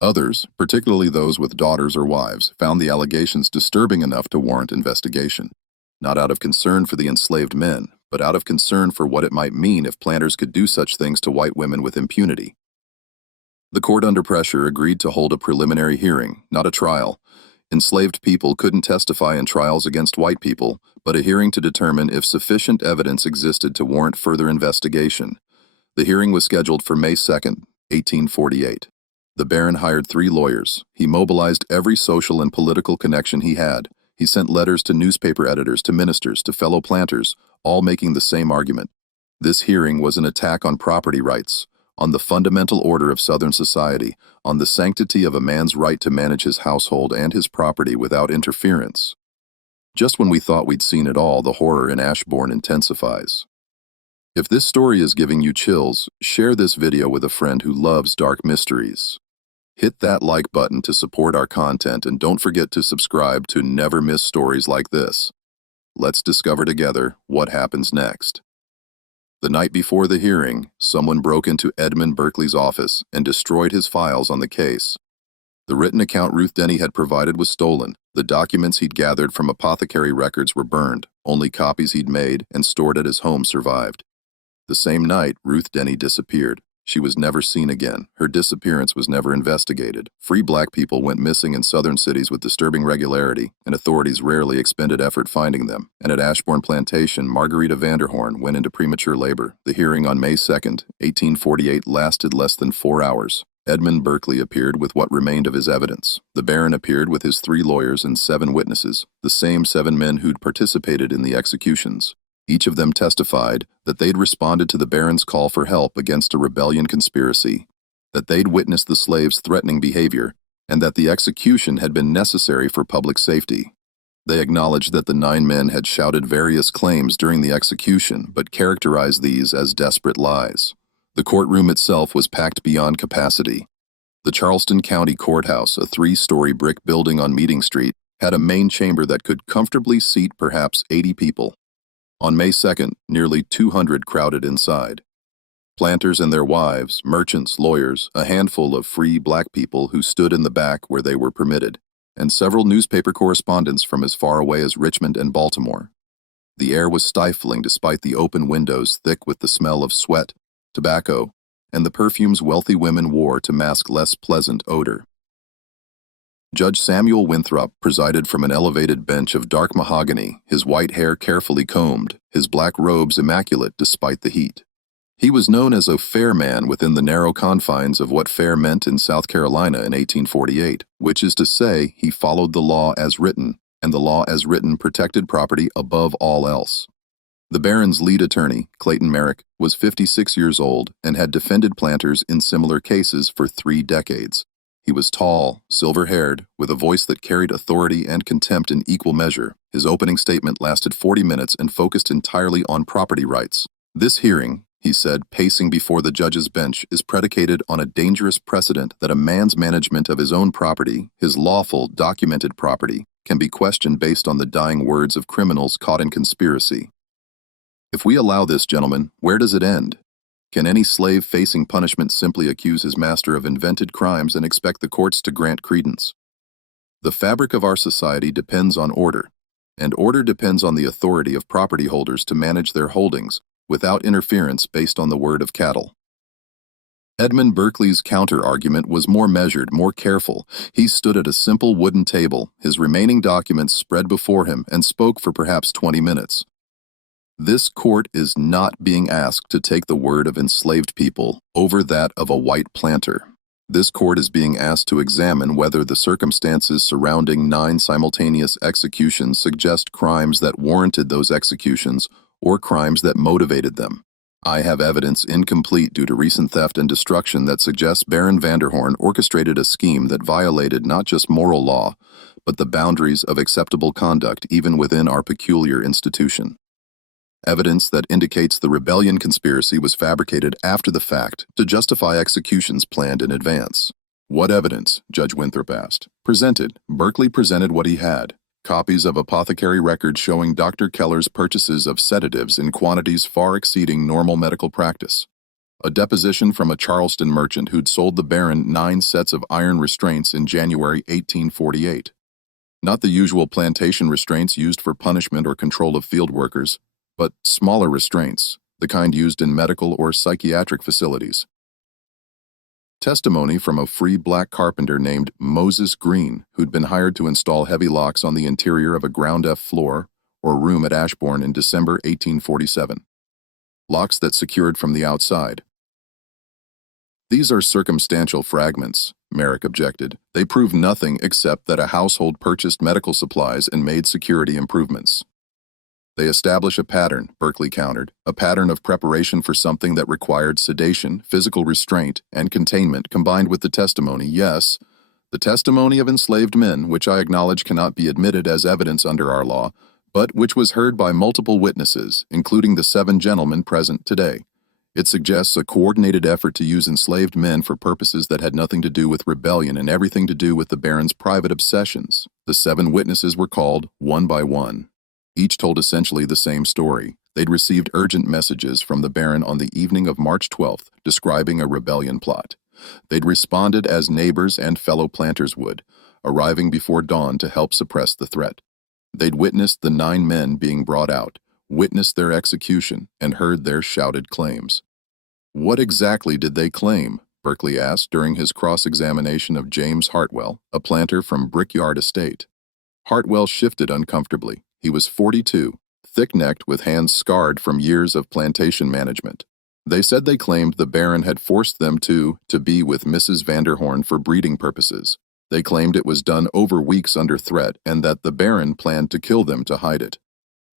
Others, particularly those with daughters or wives, found the allegations disturbing enough to warrant investigation, not out of concern for the enslaved men, but out of concern for what it might mean if planters could do such things to white women with impunity. The court, under pressure, agreed to hold a preliminary hearing, not a trial. Enslaved people couldn't testify in trials against white people, but a hearing to determine if sufficient evidence existed to warrant further investigation. The hearing was scheduled for May 2nd, 1848. The Baron hired 3 lawyers. He mobilized every social and political connection he had. He sent letters to newspaper editors, to ministers, to fellow planters, all making the same argument. This hearing was an attack on property rights, on the fundamental order of Southern society, on the sanctity of a man's right to manage his household and his property without interference. Just when we thought we'd seen it all, the horror in Ashbourne intensifies. If this story is giving you chills, share this video with a friend who loves dark mysteries. Hit that like button to support our content, and don't forget to subscribe to never miss stories like this. Let's discover together what happens next. The night before the hearing, someone broke into Edmund Berkeley's office and destroyed his files on the case. The written account Ruth Denny had provided was stolen. The documents he'd gathered from apothecary records were burned. Only copies he'd made and stored at his home survived. The same night, Ruth Denny disappeared. She was never seen again. Her disappearance was never investigated. Free black people went missing in southern cities with disturbing regularity, and authorities rarely expended effort finding them. And at Ashbourne Plantation, Margarita Vanderhorn went into premature labor. The hearing on May 2nd, 1848 lasted less than 4 hours. Edmund Berkeley appeared with what remained of his evidence. The Baron appeared with his 3 lawyers and 7 witnesses, the same 7 men who'd participated in the executions. Each of them testified that they'd responded to the Baron's call for help against a rebellion conspiracy, that they'd witnessed the slaves' threatening behavior, and that the execution had been necessary for public safety. They acknowledged that the 9 men had shouted various claims during the execution, but characterized these as desperate lies. The courtroom itself was packed beyond capacity. The Charleston County Courthouse, a 3-story brick building on Meeting Street, had a main chamber that could comfortably seat perhaps 80 people. On May 2nd, nearly 200 crowded inside. Planters and their wives, merchants, lawyers, a handful of free black people who stood in the back where they were permitted, and several newspaper correspondents from as far away as Richmond and Baltimore. The air was stifling despite the open windows thick with the smell of sweat, tobacco, and the perfumes wealthy women wore to mask less pleasant odor. Judge Samuel Winthrop presided from an elevated bench of dark mahogany, his white hair carefully combed, his black robes immaculate despite the heat. He was known as a fair man within the narrow confines of what fair meant in South Carolina in 1848, which is to say he followed the law as written, and the law as written protected property above all else. The Baron's lead attorney, Clayton Merrick, was 56 years old and had defended planters in similar cases for 3 decades. He was tall, silver-haired, with a voice that carried authority and contempt in equal measure. His opening statement lasted 40 minutes and focused entirely on property rights. "This hearing," he said, pacing before the judge's bench, "is predicated on a dangerous precedent that a man's management of his own property, his lawful, documented property, can be questioned based on the dying words of criminals caught in conspiracy. If we allow this, gentlemen, where does it end? Can any slave facing punishment simply accuse his master of invented crimes and expect the courts to grant credence? The fabric of our society depends on order, and order depends on the authority of property holders to manage their holdings without interference based on the word of cattle." Edmund Berkeley's counter-argument was more measured, more careful. He stood at a simple wooden table, his remaining documents spread before him, and spoke for perhaps 20 minutes. "This court is not being asked to take the word of enslaved people over that of a white planter. This court is being asked to examine whether the circumstances surrounding 9 simultaneous executions suggest crimes that warranted those executions or crimes that motivated them. I have evidence incomplete due to recent theft and destruction that suggests Baron Vanderhorn orchestrated a scheme that violated not just moral law, but the boundaries of acceptable conduct even within our peculiar institution. Evidence that indicates the rebellion conspiracy was fabricated after the fact to justify executions planned in advance." "What evidence?" Judge Winthrop asked. "Presented." Berkeley presented what he had. Copies of apothecary records showing Dr. Keller's purchases of sedatives in quantities far exceeding normal medical practice. A deposition from a Charleston merchant who'd sold the Baron 9 sets of iron restraints in January 1848. Not the usual plantation restraints used for punishment or control of field workers, but smaller restraints, the kind used in medical or psychiatric facilities. Testimony from a free black carpenter named Moses Green, who'd been hired to install heavy locks on the interior of a ground-F floor or room at Ashbourne in December 1847. Locks that secured from the outside. These are circumstantial fragments, Merrick objected. They prove nothing except that a household purchased medical supplies and made security improvements. They establish a pattern, Berkeley countered, a pattern of preparation for something that required sedation, physical restraint, and containment combined with the testimony, yes, the testimony of enslaved men, which I acknowledge cannot be admitted as evidence under our law, but which was heard by multiple witnesses, including the 7 gentlemen present today. It suggests a coordinated effort to use enslaved men for purposes that had nothing to do with rebellion and everything to do with the Baron's private obsessions. The 7 witnesses were called one by one. Each told essentially the same story. They'd received urgent messages from the Baron on the evening of March 12th describing a rebellion plot. They'd responded as neighbors and fellow planters would, arriving before dawn to help suppress the threat. They'd witnessed the 9 men being brought out, witnessed their execution, and heard their shouted claims. What exactly did they claim? Berkeley asked during his cross-examination of James Hartwell, a planter from Brickyard Estate. Hartwell shifted uncomfortably. He was 42, thick-necked with hands scarred from years of plantation management. They said they claimed the Baron had forced them to be with Mrs. Vanderhorn for breeding purposes. They claimed it was done over weeks under threat and that the Baron planned to kill them to hide it.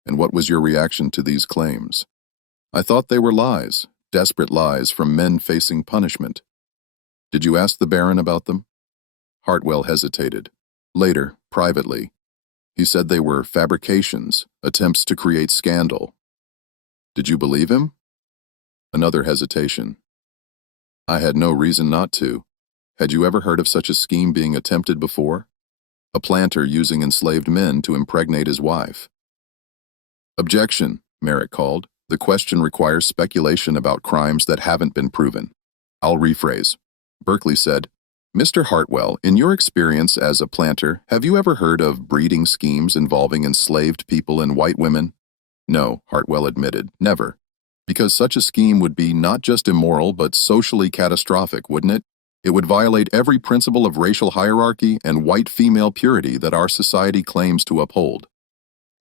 And what was your reaction to these claims? I thought they were lies, desperate lies from men facing punishment. Did you ask the Baron about them? Hartwell hesitated. Later, privately, he said they were fabrications, attempts to create scandal. Did you believe him? Another hesitation. I had no reason not to. Had you ever heard of such a scheme being attempted before? A planter using enslaved men to impregnate his wife. Objection, Merrick called. The question requires speculation about crimes that haven't been proven. I'll rephrase. Berkeley said, Mr. Hartwell, in your experience as a planter, have you ever heard of breeding schemes involving enslaved people and white women? No, Hartwell admitted, never. Because such a scheme would be not just immoral but socially catastrophic, wouldn't it? It would violate every principle of racial hierarchy and white female purity that our society claims to uphold.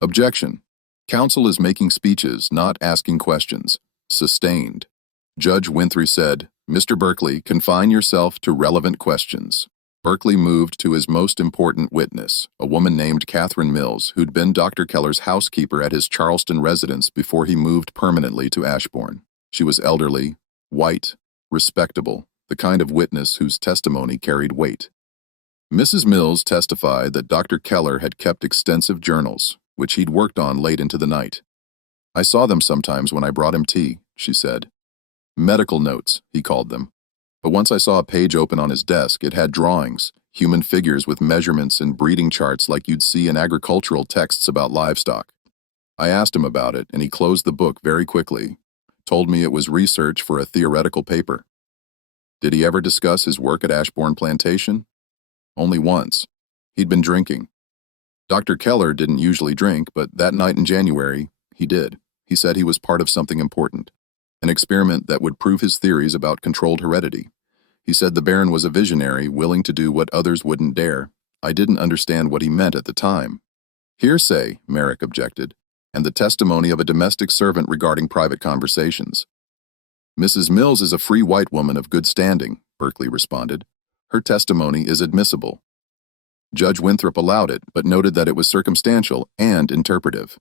Objection. Counsel is making speeches, not asking questions. Sustained. Judge Winthrop said, Mr. Berkeley, confine yourself to relevant questions. Berkeley moved to his most important witness, a woman named Catherine Mills, who'd been Dr. Keller's housekeeper at his Charleston residence before he moved permanently to Ashbourne. She was elderly, white, respectable, the kind of witness whose testimony carried weight. Mrs. Mills testified that Dr. Keller had kept extensive journals, which he'd worked on late into the night. I saw them sometimes when I brought him tea, she said. Medical notes, he called them. But once I saw a page open on his desk, it had drawings, human figures with measurements and breeding charts like you'd see in agricultural texts about livestock. I asked him about it, and he closed the book very quickly, told me it was research for a theoretical paper. Did he ever discuss his work at Ashbourne Plantation? Only once. He'd been drinking. Dr. Keller didn't usually drink, but that night in January, he did. He said he was part of something important, an experiment that would prove his theories about controlled heredity. He said the Baron was a visionary, willing to do what others wouldn't dare. I didn't understand what he meant at the time. Hearsay, Merrick objected, and the testimony of a domestic servant regarding private conversations. Mrs. Mills is a free white woman of good standing, Berkeley responded. Her testimony is admissible. Judge Winthrop allowed it, but noted that it was circumstantial and interpretive.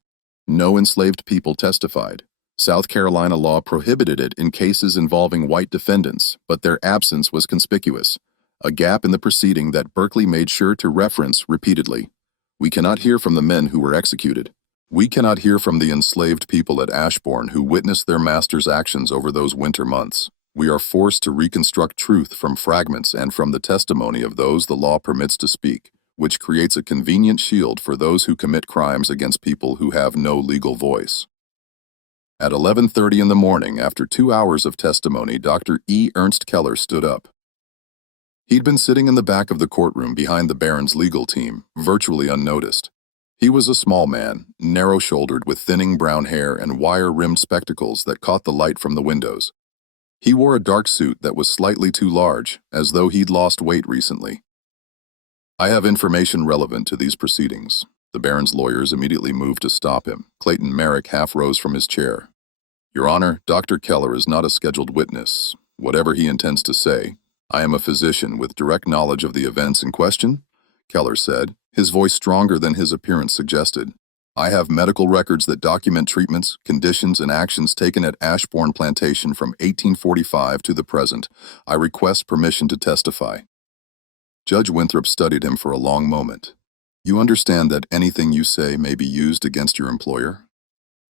No enslaved people testified. South Carolina law prohibited it in cases involving white defendants, but their absence was conspicuous, a gap in the proceeding that Berkeley made sure to reference repeatedly. We cannot hear from the men who were executed. We cannot hear from the enslaved people at Ashbourne who witnessed their master's actions over those winter months. We are forced to reconstruct truth from fragments and from the testimony of those the law permits to speak. which creates a convenient shield for those who commit crimes against people who have no legal voice. At 11:30 in the morning, after 2 hours of testimony, Dr. E. Ernst Keller stood up. He'd been sitting in the back of the courtroom behind the Baron's legal team, virtually unnoticed. He was a small man, narrow-shouldered with thinning brown hair and wire-rimmed spectacles that caught the light from the windows. He wore a dark suit that was slightly too large, as though he'd lost weight recently. "I have information relevant to these proceedings." The Baron's lawyers immediately moved to stop him. Clayton Merrick half rose from his chair. "Your Honor, Dr. Keller is not a scheduled witness. Whatever he intends to say, I am a physician with direct knowledge of the events in question," Keller said, his voice stronger than his appearance suggested. "I have medical records that document treatments, conditions, and actions taken at Ashbourne Plantation from 1845 to the present. I request permission to testify." Judge Winthrop studied him for a long moment. "You understand that anything you say may be used against your employer?"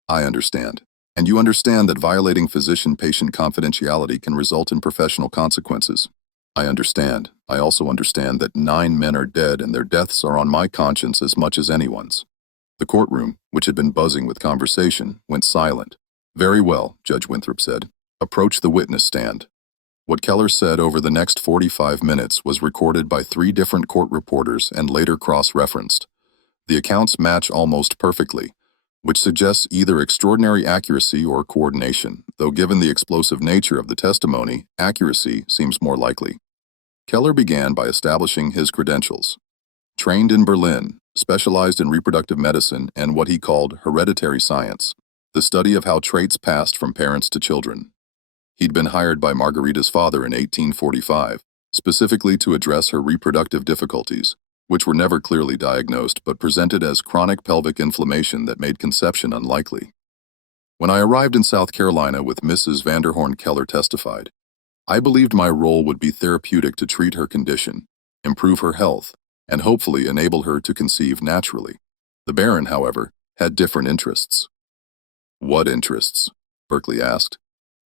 "I understand. And you understand that violating physician-patient confidentiality can result in professional consequences?" "I understand. I also understand that 9 men are dead and their deaths are on my conscience as much as anyone's." The courtroom, which had been buzzing with conversation, went silent. "Very well," Judge Winthrop said. "Approach the witness stand." What Keller said over the next 45 minutes was recorded by 3 different court reporters and later cross-referenced. The accounts match almost perfectly, which suggests either extraordinary accuracy or coordination, though given the explosive nature of the testimony, accuracy seems more likely. Keller began by establishing his credentials. Trained in Berlin, specialized in reproductive medicine and what he called hereditary science, the study of how traits passed from parents to children. He'd been hired by Margarita's father in 1845, specifically to address her reproductive difficulties, which were never clearly diagnosed but presented as chronic pelvic inflammation that made conception unlikely. "When I arrived in South Carolina with Mrs. Vanderhorn," Keller testified, "I believed my role would be therapeutic to treat her condition, improve her health, and hopefully enable her to conceive naturally. The Baron, however, had different interests." "What interests?" Berkeley asked.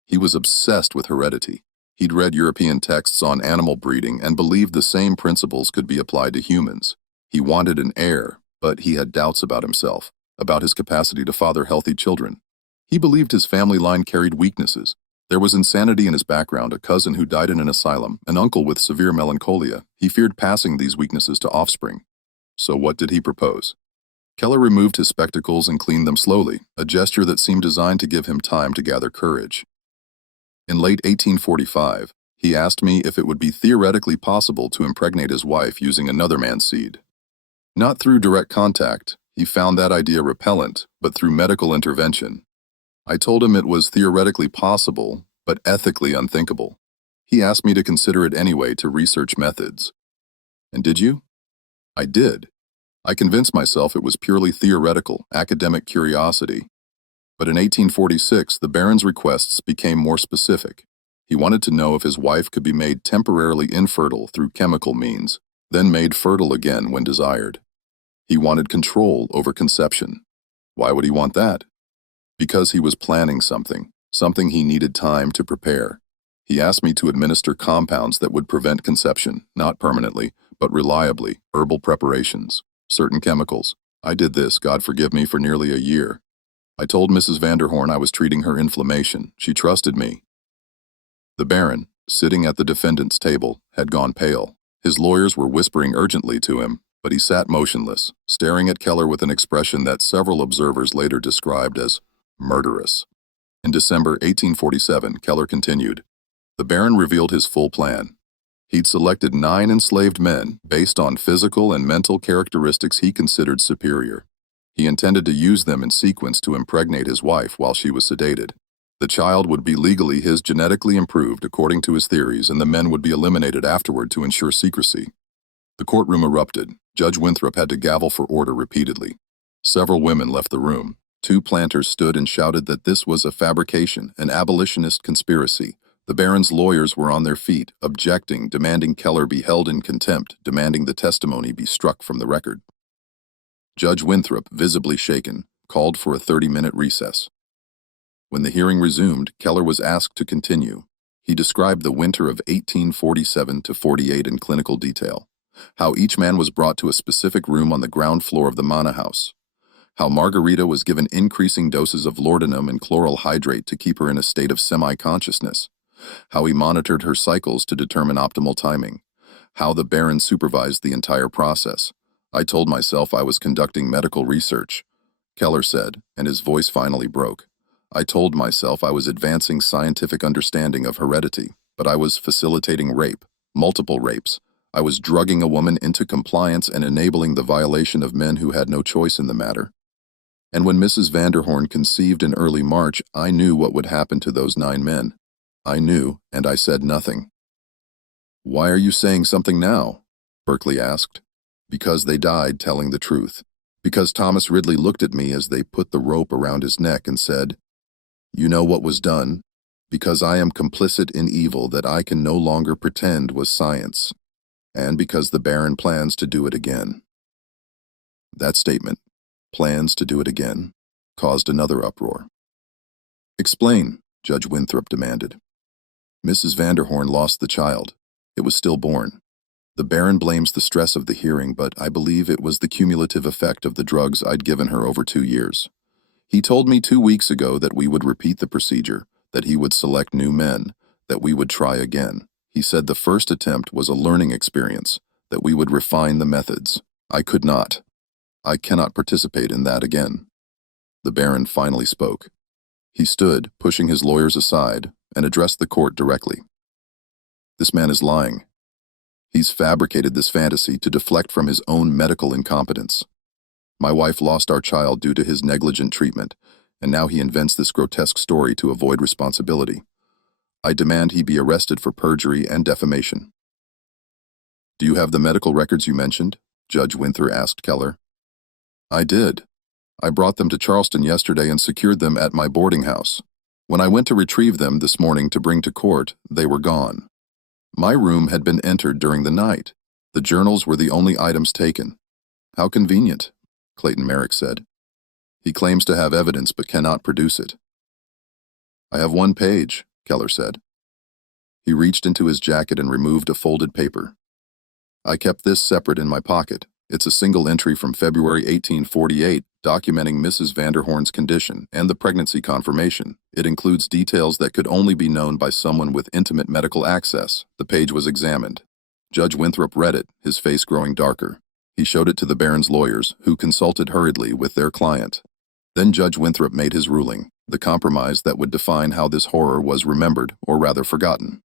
"He was obsessed with heredity. He'd read European texts on animal breeding and believed the same principles could be applied to humans. He wanted an heir, but he had doubts about himself, about his capacity to father healthy children. He believed his family line carried weaknesses. There was insanity in his background, a cousin who died in an asylum, an uncle with severe melancholia. He feared passing these weaknesses to offspring. So what did he propose?" Keller removed his spectacles and cleaned them slowly, a gesture that seemed designed to give him time to gather courage. "In late 1845, he asked me if it would be theoretically possible to impregnate his wife using another man's seed. Not through direct contact, he found that idea repellent, but through medical intervention. I told him it was theoretically possible, but ethically unthinkable. He asked me to consider it anyway to research methods." "And did you?" "I did. I convinced myself it was purely theoretical, academic curiosity. But in 1846, the Baron's requests became more specific. He wanted to know if his wife could be made temporarily infertile through chemical means, then made fertile again when desired. He wanted control over conception. Why would he want that? Because he was planning something he needed time to prepare. He asked me to administer compounds that would prevent conception, not permanently, but reliably, herbal preparations, certain chemicals. I did this, God forgive me, for nearly a year. I told Mrs. Vanderhorn I was treating her inflammation. She trusted me." The Baron, sitting at the defendant's table, had gone pale. His lawyers were whispering urgently to him, but he sat motionless, staring at Keller with an expression that several observers later described as murderous. In December 1847, Keller continued, "The Baron revealed his full plan. He'd selected 9 enslaved men based on physical and mental characteristics he considered superior. He intended to use them in sequence to impregnate his wife while she was sedated. The child would be legally his, genetically improved according to his theories, and the men would be eliminated afterward to ensure secrecy." The courtroom erupted. Judge Winthrop had to gavel for order repeatedly. Several women left the room. 2 planters stood and shouted that this was a fabrication, an abolitionist conspiracy. The Baron's lawyers were on their feet, objecting, demanding Keller be held in contempt, demanding the testimony be struck from the record. Judge Winthrop, visibly shaken, called for a 30-minute recess. When the hearing resumed, Keller was asked to continue. He described the winter of 1847 to 48 in clinical detail. How each man was brought to a specific room on the ground floor of the Mana house. How Margarita was given increasing doses of laudanum and chloral hydrate to keep her in a state of semi-consciousness. How he monitored her cycles to determine optimal timing. How the Baron supervised the entire process. I told myself I was conducting medical research, Keller said, and his voice finally broke. I told myself I was advancing scientific understanding of heredity, but I was facilitating rape, multiple rapes. I was drugging a woman into compliance and enabling the violation of men who had no choice in the matter. And when Mrs. Vanderhorn conceived in early March, I knew what would happen to those 9 men. I knew, and I said nothing. Why are you saying something now? Berkeley asked. Because they died telling the truth. Because Thomas Ridley looked at me as they put the rope around his neck and said, "You know what was done? Because I am complicit in evil that I can no longer pretend was science. And because the Baron plans to do it again." That statement, plans to do it again, caused another uproar. Explain, Judge Winthrop demanded. Mrs. Vanderhorn lost the child. It was stillborn. The Baron blames the stress of the hearing, but I believe it was the cumulative effect of the drugs I'd given her over 2 years. He told me 2 weeks ago that we would repeat the procedure, that he would select new men, that we would try again. He said the first attempt was a learning experience, that we would refine the methods. I could not. I cannot participate in that again. The Baron finally spoke. He stood, pushing his lawyers aside, and addressed the court directly. This man is lying. He's fabricated this fantasy to deflect from his own medical incompetence. My wife lost our child due to his negligent treatment, and now he invents this grotesque story to avoid responsibility. I demand he be arrested for perjury and defamation. Do you have the medical records you mentioned? Judge Winthrop asked Keller. I did. I brought them to Charleston yesterday and secured them at my boarding house. When I went to retrieve them this morning to bring to court, they were gone. My room had been entered during the night. The journals were the only items taken. How convenient, Clayton Merrick said. He claims to have evidence but cannot produce it. I have 1 page, Keller said. He reached into his jacket and removed a folded paper. I kept this separate in my pocket. It's a single entry from February 1848 documenting Mrs. Vanderhorn's condition and the pregnancy confirmation. It includes details that could only be known by someone with intimate medical access. The page was examined. Judge Winthrop read it, his face growing darker. He showed it to the Baron's lawyers, who consulted hurriedly with their client. Then Judge Winthrop made his ruling, the compromise that would define how this horror was remembered, or rather forgotten.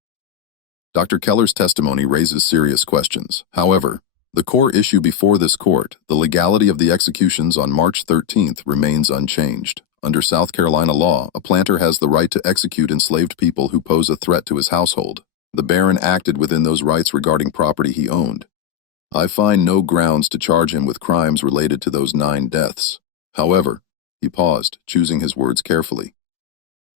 Dr. Keller's testimony raises serious questions. However, the core issue before this court, the legality of the executions on March 13th, remains unchanged. Under South Carolina law, a planter has the right to execute enslaved people who pose a threat to his household. The Baron acted within those rights regarding property he owned. I find no grounds to charge him with crimes related to those 9 deaths. However, he paused, choosing his words carefully.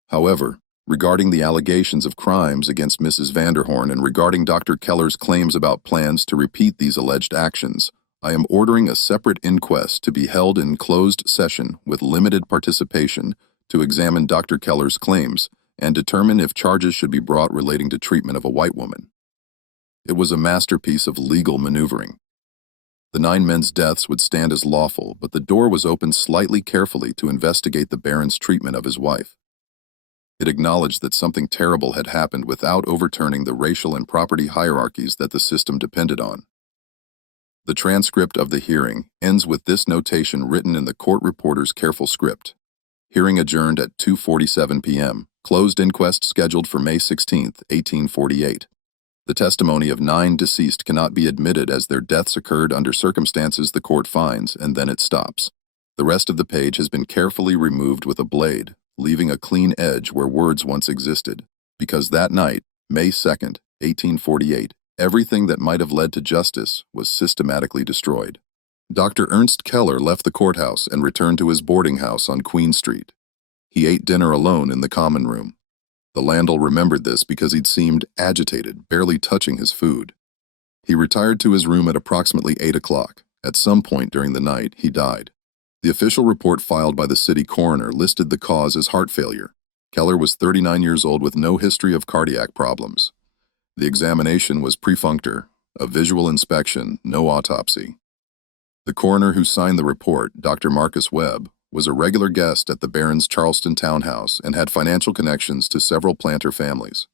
However, regarding the allegations of crimes against Mrs. Vanderhorn and regarding Dr. Keller's claims about plans to repeat these alleged actions, I am ordering a separate inquest to be held in closed session with limited participation to examine Dr. Keller's claims and determine if charges should be brought relating to treatment of a white woman. It was a masterpiece of legal maneuvering. The 9 men's deaths would stand as lawful, but the door was opened slightly carefully to investigate the Baron's treatment of his wife. It acknowledged that something terrible had happened without overturning the racial and property hierarchies that the system depended on. The transcript of the hearing ends with this notation written in the court reporter's careful script. Hearing adjourned at 2:47 p.m. Closed inquest scheduled for May 16, 1848. The testimony of 9 deceased cannot be admitted as their deaths occurred under circumstances the court finds, and then it stops. The rest of the page has been carefully removed with a blade, leaving a clean edge where words once existed, because that night, May 2nd, 1848, everything that might have led to justice was systematically destroyed. Dr. Ernst Keller left the courthouse and returned to his boarding house on Queen Street. He ate dinner alone in the common room. The landlord remembered this because he'd seemed agitated, barely touching his food. He retired to his room at approximately 8 o'clock. At some point during the night, he died. The official report filed by the city coroner listed the cause as heart failure. Keller was 39 years old with no history of cardiac problems. The examination was perfunctory, a visual inspection, no autopsy. The coroner who signed the report, Dr. Marcus Webb, was a regular guest at the Baron's Charleston townhouse and had financial connections to several planter families.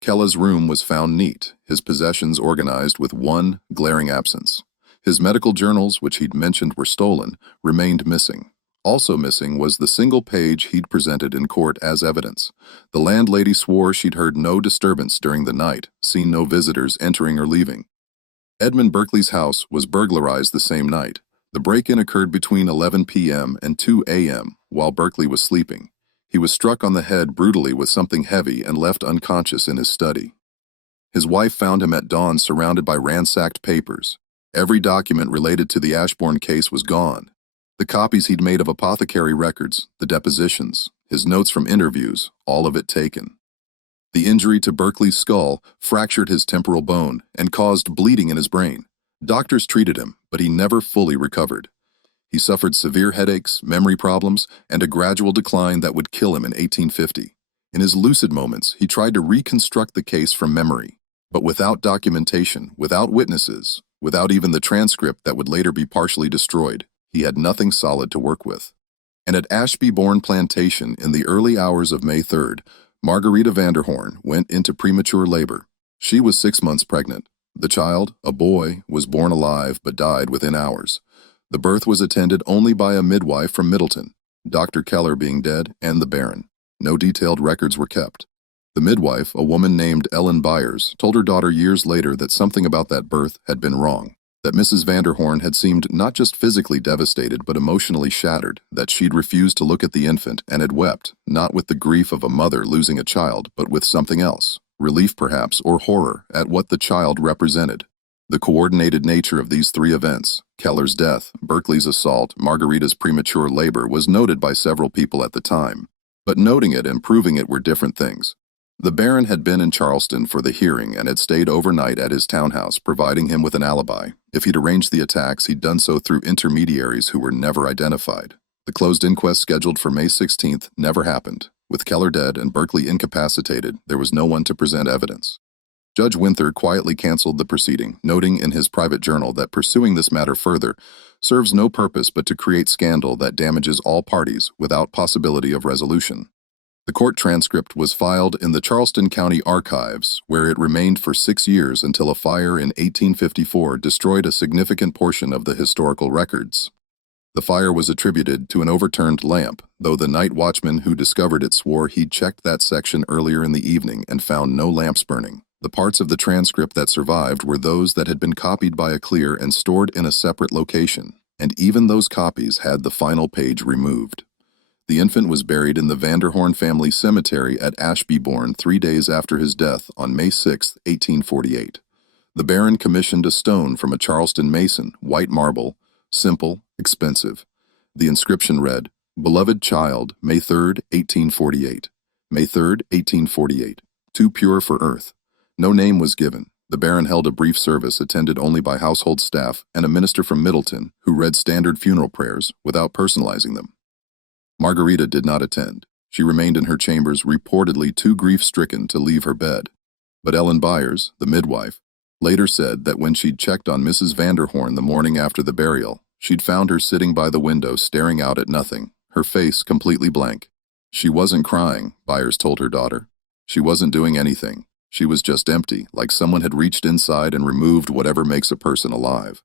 Kella's room was found neat, his possessions organized with one glaring absence. His medical journals, which he'd mentioned were stolen, remained missing. Also missing was the single page he'd presented in court as evidence. The landlady swore she'd heard no disturbance during the night, seen no visitors entering or leaving. Edmund Berkeley's house was burglarized the same night. The break-in occurred between 11 p.m. and 2 a.m. while Berkeley was sleeping. He was struck on the head brutally with something heavy and left unconscious in his study. His wife found him at dawn surrounded by ransacked papers. Every document related to the Ashbourne case was gone. The copies he'd made of apothecary records, the depositions, his notes from interviews, all of it taken. The injury to Berkeley's skull fractured his temporal bone and caused bleeding in his brain. Doctors treated him, but he never fully recovered. He suffered severe headaches, memory problems, and a gradual decline that would kill him in 1850. In his lucid moments, he tried to reconstruct the case from memory, but without documentation, without witnesses, without even the transcript that would later be partially destroyed, he had nothing solid to work with. And at Ashby-Bourne Plantation, in the early hours of May 3rd, Margarita Vanderhorn went into premature labor. She was 6 months pregnant. The child, a boy, was born alive but died within hours. The birth was attended only by a midwife from Middleton, Dr. Keller being dead and the Baron. No detailed records were kept. The midwife, a woman named Ellen Byers, told her daughter years later that something about that birth had been wrong, that Mrs. Vanderhorn had seemed not just physically devastated but emotionally shattered, that she'd refused to look at the infant and had wept, not with the grief of a mother losing a child, but with something else, relief perhaps, or horror at what the child represented. The coordinated nature of these three events, Keller's death, Berkeley's assault, Margarita's premature labor, was noted by several people at the time, but noting it and proving it were different things. The Baron had been in Charleston for the hearing and had stayed overnight at his townhouse, providing him with an alibi. If he'd arranged the attacks, he'd done so through intermediaries who were never identified. The closed inquest scheduled for May 16th never happened. With Keller dead and Berkeley incapacitated, there was no one to present evidence. Judge Winther quietly canceled the proceeding, noting in his private journal that pursuing this matter further serves no purpose but to create scandal that damages all parties without possibility of resolution. The court transcript was filed in the Charleston County Archives, where it remained for 6 years until a fire in 1854 destroyed a significant portion of the historical records. The fire was attributed to an overturned lamp, though the night watchman who discovered it swore he'd checked that section earlier in the evening and found no lamps burning. The parts of the transcript that survived were those that had been copied by a clear and stored in a separate location, and even those copies had the final page removed. The infant was buried in the Vanderhorn family cemetery at Ashby-Bourne 3 days after his death on May 6, 1848. The Baron commissioned a stone from a Charleston mason, white marble, simple, expensive. The inscription read, "Beloved child, May 3rd, 1848. May 3rd, 1848. Too pure for earth." No name was given. The Baron held a brief service attended only by household staff and a minister from Middleton who read standard funeral prayers without personalizing them. Margarita did not attend. She remained in her chambers, reportedly too grief-stricken to leave her bed. But Ellen Byers, the midwife, later said that when she'd checked on Mrs. Vanderhorn the morning after the burial, she'd found her sitting by the window staring out at nothing, her face completely blank. She wasn't crying, Byers told her daughter. She wasn't doing anything. She was just empty, like someone had reached inside and removed whatever makes a person alive.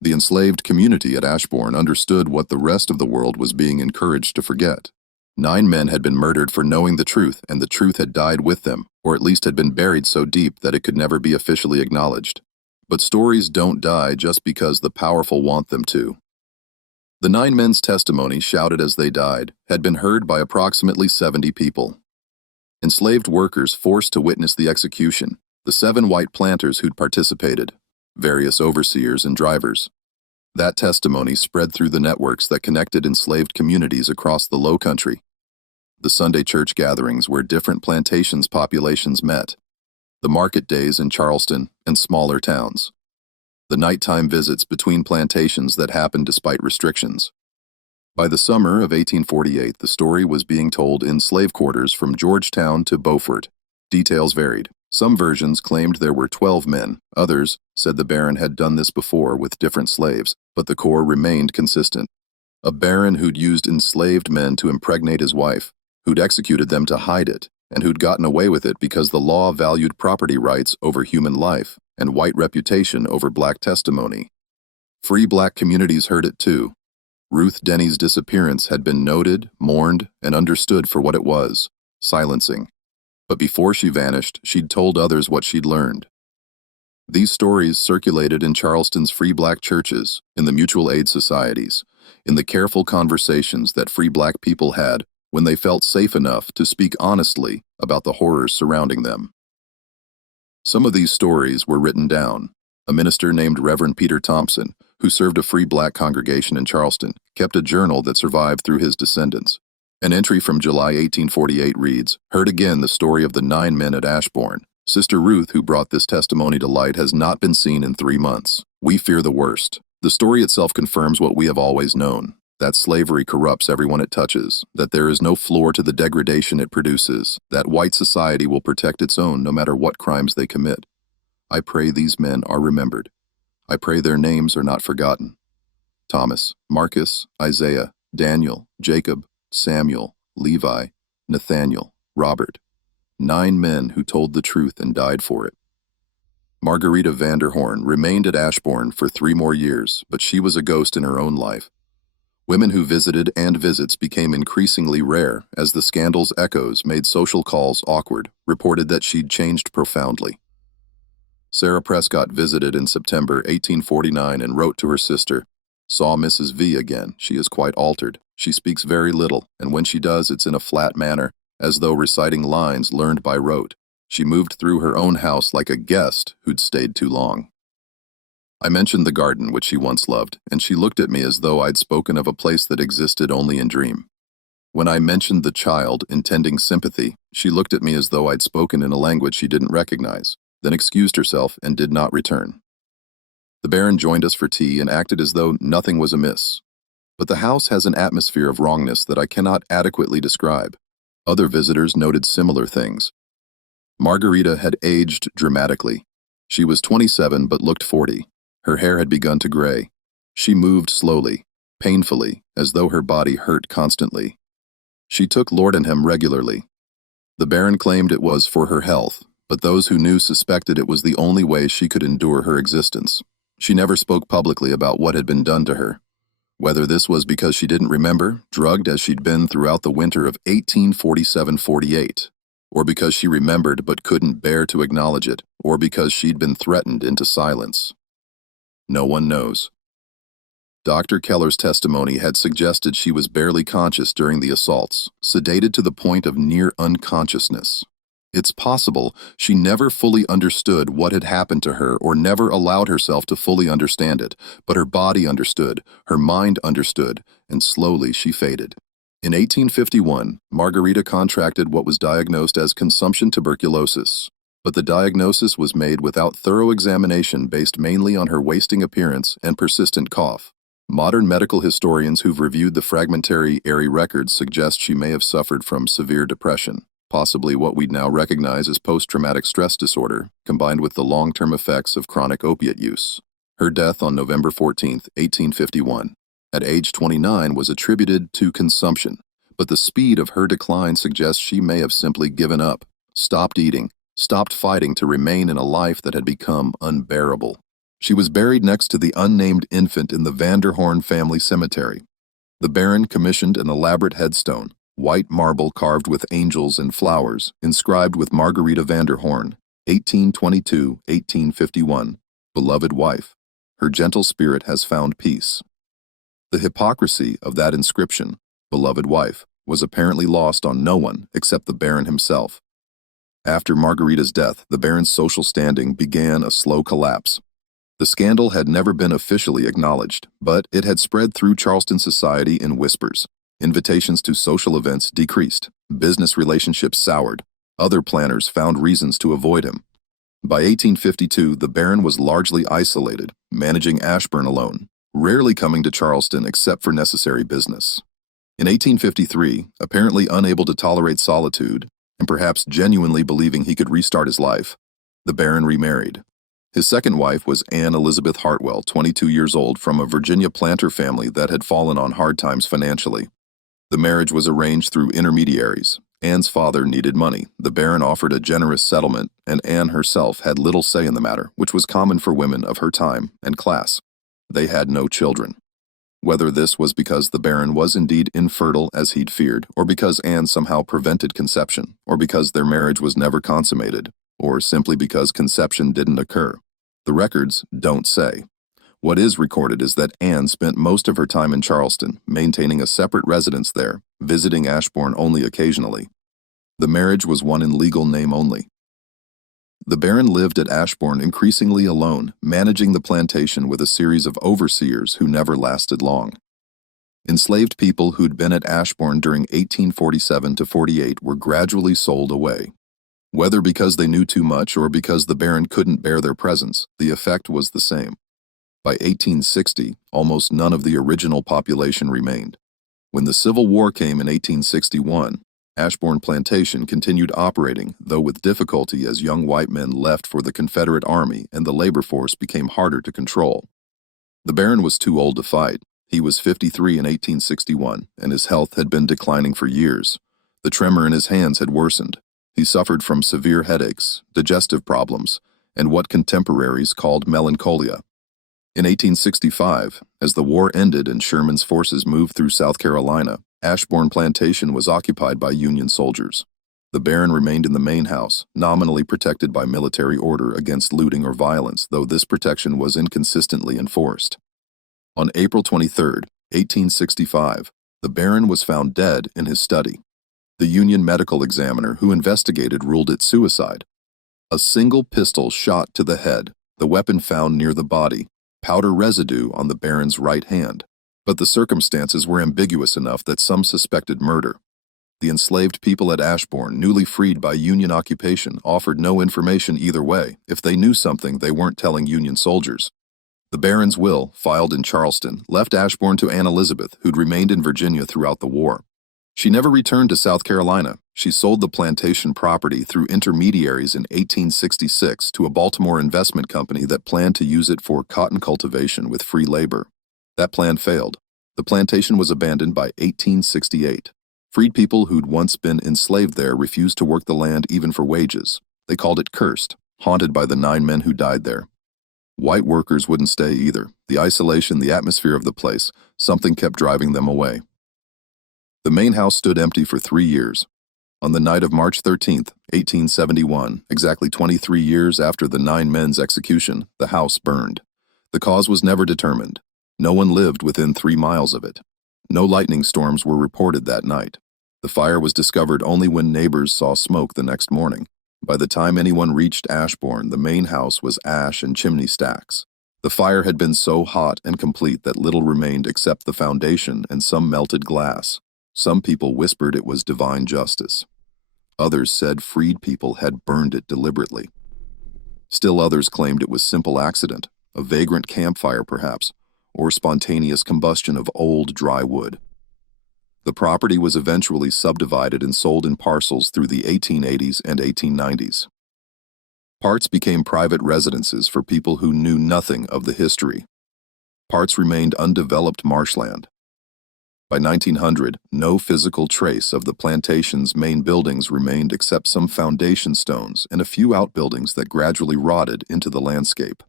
The enslaved community at Ashbourne understood what the rest of the world was being encouraged to forget. 9 men had been murdered for knowing the truth, and the truth had died with them, or at least had been buried so deep that it could never be officially acknowledged. But stories don't die just because the powerful want them to. The 9 men's testimony, shouted as they died, had been heard by approximately 70 people. Enslaved workers forced to witness the execution, the 7 white planters who'd participated, various overseers and drivers. That testimony spread through the networks that connected enslaved communities across the Low Country. The Sunday church gatherings where different plantations' populations met, the market days in Charleston and smaller towns, the nighttime visits between plantations that happened despite restrictions. By the summer of 1848, the story was being told in slave quarters from Georgetown to Beaufort. Details varied. Some versions claimed there were 12 men, others said the Baron had done this before with different slaves, but the core remained consistent. A Baron who'd used enslaved men to impregnate his wife, who'd executed them to hide it, and who'd gotten away with it because the law valued property rights over human life and white reputation over black testimony. Free black communities heard it too. Ruth Denny's disappearance had been noted, mourned, and understood for what it was, silencing. But before she vanished, she'd told others what she'd learned. These stories circulated in Charleston's free black churches, in the mutual aid societies, in the careful conversations that free black people had when they felt safe enough to speak honestly about the horrors surrounding them. Some of these stories were written down. A minister named Reverend Peter Thompson, who served a free black congregation in Charleston, kept a journal that survived through his descendants. An entry from July 1848 reads, "Heard again the story of the 9 men at Ashbourne. Sister Ruth, who brought this testimony to light, has not been seen in 3 months. We fear the worst." The story itself confirms what we have always known, that slavery corrupts everyone it touches, that there is no floor to the degradation it produces, that white society will protect its own no matter what crimes they commit. I pray these men are remembered. I pray their names are not forgotten. Thomas, Marcus, Isaiah, Daniel, Jacob, Samuel, Levi, Nathaniel, Robert. 9 men who told the truth and died for it. Margarita Vanderhorn remained at Ashbourne for 3 more years, but she was a ghost in her own life. Women who visited and visits became increasingly rare as the scandal's echoes made social calls awkward, reported that she'd changed profoundly. Sarah Prescott visited in September 1849 and wrote to her sister, "Saw Mrs. V again. She is quite altered. She speaks very little, and when she does, it's in a flat manner, as though reciting lines learned by rote. She moved through her own house like a guest who'd stayed too long." I mentioned the garden which she once loved, and she looked at me as though I'd spoken of a place that existed only in dream. When I mentioned the child, intending sympathy, she looked at me as though I'd spoken in a language she didn't recognize, then excused herself and did not return. The Baron joined us for tea and acted as though nothing was amiss. But the house has an atmosphere of wrongness that I cannot adequately describe. Other visitors noted similar things. Margarita had aged dramatically. She was 27 but looked 40. Her hair had begun to gray. She moved slowly, painfully, as though her body hurt constantly. She took laudanum regularly. The Baron claimed it was for her health, but those who knew suspected it was the only way she could endure her existence. She never spoke publicly about what had been done to her. Whether this was because she didn't remember, drugged as she'd been throughout the winter of 1847-48, or because she remembered but couldn't bear to acknowledge it, or because she'd been threatened into silence. No one knows. Dr. Keller's testimony had suggested she was barely conscious during the assaults, sedated to the point of near unconsciousness. It's possible she never fully understood what had happened to her or never allowed herself to fully understand it, but her body understood, her mind understood, and slowly she faded. In 1851, Margarita contracted what was diagnosed as consumption tuberculosis, but the diagnosis was made without thorough examination based mainly on her wasting appearance and persistent cough. Modern medical historians who've reviewed the fragmentary, airy records suggest she may have suffered from severe depression, possibly what we'd now recognize as post-traumatic stress disorder, combined with the long-term effects of chronic opiate use. Her death on November 14, 1851, at age 29, was attributed to consumption, but the speed of her decline suggests she may have simply given up, stopped eating, stopped fighting to remain in a life that had become unbearable. She was buried next to the unnamed infant in the Vanderhorn family cemetery. The Baron commissioned an elaborate headstone, white marble carved with angels and flowers, inscribed with Margarita Vanderhorn, 1822-1851, beloved wife. Her gentle spirit has found peace. The hypocrisy of that inscription, beloved wife, was apparently lost on no one except the Baron himself. After Margarita's death, the Baron's social standing began a slow collapse. The scandal had never been officially acknowledged, but it had spread through Charleston society in whispers. Invitations to social events decreased, business relationships soured, other planners found reasons to avoid him. By 1852, the Baron was largely isolated, managing Ashbourne alone, rarely coming to Charleston except for necessary business. In 1853, apparently unable to tolerate solitude, and perhaps genuinely believing he could restart his life. The Baron remarried. His second wife was Anne Elizabeth Hartwell, 22 years old, from a Virginia planter family that had fallen on hard times financially. The marriage was arranged through intermediaries. Anne's father needed money. The Baron offered a generous settlement, and Anne herself had little say in the matter, which was common for women of her time and class. They had no children. Whether this was because the Baron was indeed infertile as he'd feared, or because Anne somehow prevented conception, or because their marriage was never consummated, or simply because conception didn't occur, the records don't say. What is recorded is that Anne spent most of her time in Charleston, maintaining a separate residence there, visiting Ashbourne only occasionally. The marriage was one in legal name only. The Baron lived at Ashbourne increasingly alone, managing the plantation with a series of overseers who never lasted long. Enslaved people who'd been at Ashbourne during 1847 to 48 were gradually sold away. Whether because they knew too much or because the Baron couldn't bear their presence, the effect was the same. By 1860, almost none of the original population remained. When the Civil War came in 1861, Ashbourne Plantation continued operating, though with difficulty as young white men left for the Confederate Army and the labor force became harder to control. The Baron was too old to fight. He was 53 in 1861, and his health had been declining for years. The tremor in his hands had worsened. He suffered from severe headaches, digestive problems, and what contemporaries called melancholia. In 1865, as the war ended and Sherman's forces moved through South Carolina, Ashbourne Plantation was occupied by Union soldiers. The Baron remained in the main house, nominally protected by military order against looting or violence, though this protection was inconsistently enforced. On April 23, 1865, the Baron was found dead in his study. The Union medical examiner who investigated ruled it suicide. A single pistol shot to the head, the weapon found near the body, powder residue on the Baron's right hand. But the circumstances were ambiguous enough that some suspected murder. The enslaved people at Ashbourne, newly freed by Union occupation, offered no information either way. If they knew something, they weren't telling Union soldiers. The Baron's will, filed in Charleston, left Ashbourne to Anne Elizabeth, who'd remained in Virginia throughout the war. She never returned to South Carolina. She sold the plantation property through intermediaries in 1866 to a Baltimore investment company that planned to use it for cotton cultivation with free labor. That plan failed. The plantation was abandoned by 1868. Freed people who'd once been enslaved there refused to work the land even for wages. They called it cursed, haunted by the 9 men who died there. White workers wouldn't stay either. The isolation, the atmosphere of the place, something kept driving them away. The main house stood empty for 3 years. On the night of March 13, 1871, exactly 23 years after the 9 men's execution, the house burned. The cause was never determined. No one lived within 3 miles of it. No lightning storms were reported that night. The fire was discovered only when neighbors saw smoke the next morning. By the time anyone reached Ashbourne, the main house was ash and chimney stacks. The fire had been so hot and complete that little remained except the foundation and some melted glass. Some people whispered it was divine justice. Others said freed people had burned it deliberately. Still others claimed it was simple accident, a vagrant campfire perhaps, or spontaneous combustion of old dry wood. The property was eventually subdivided and sold in parcels through the 1880s and 1890s. Parts became private residences for people who knew nothing of the history. Parts remained undeveloped marshland. By 1900, no physical trace of the plantation's main buildings remained except some foundation stones and a few outbuildings that gradually rotted into the landscape.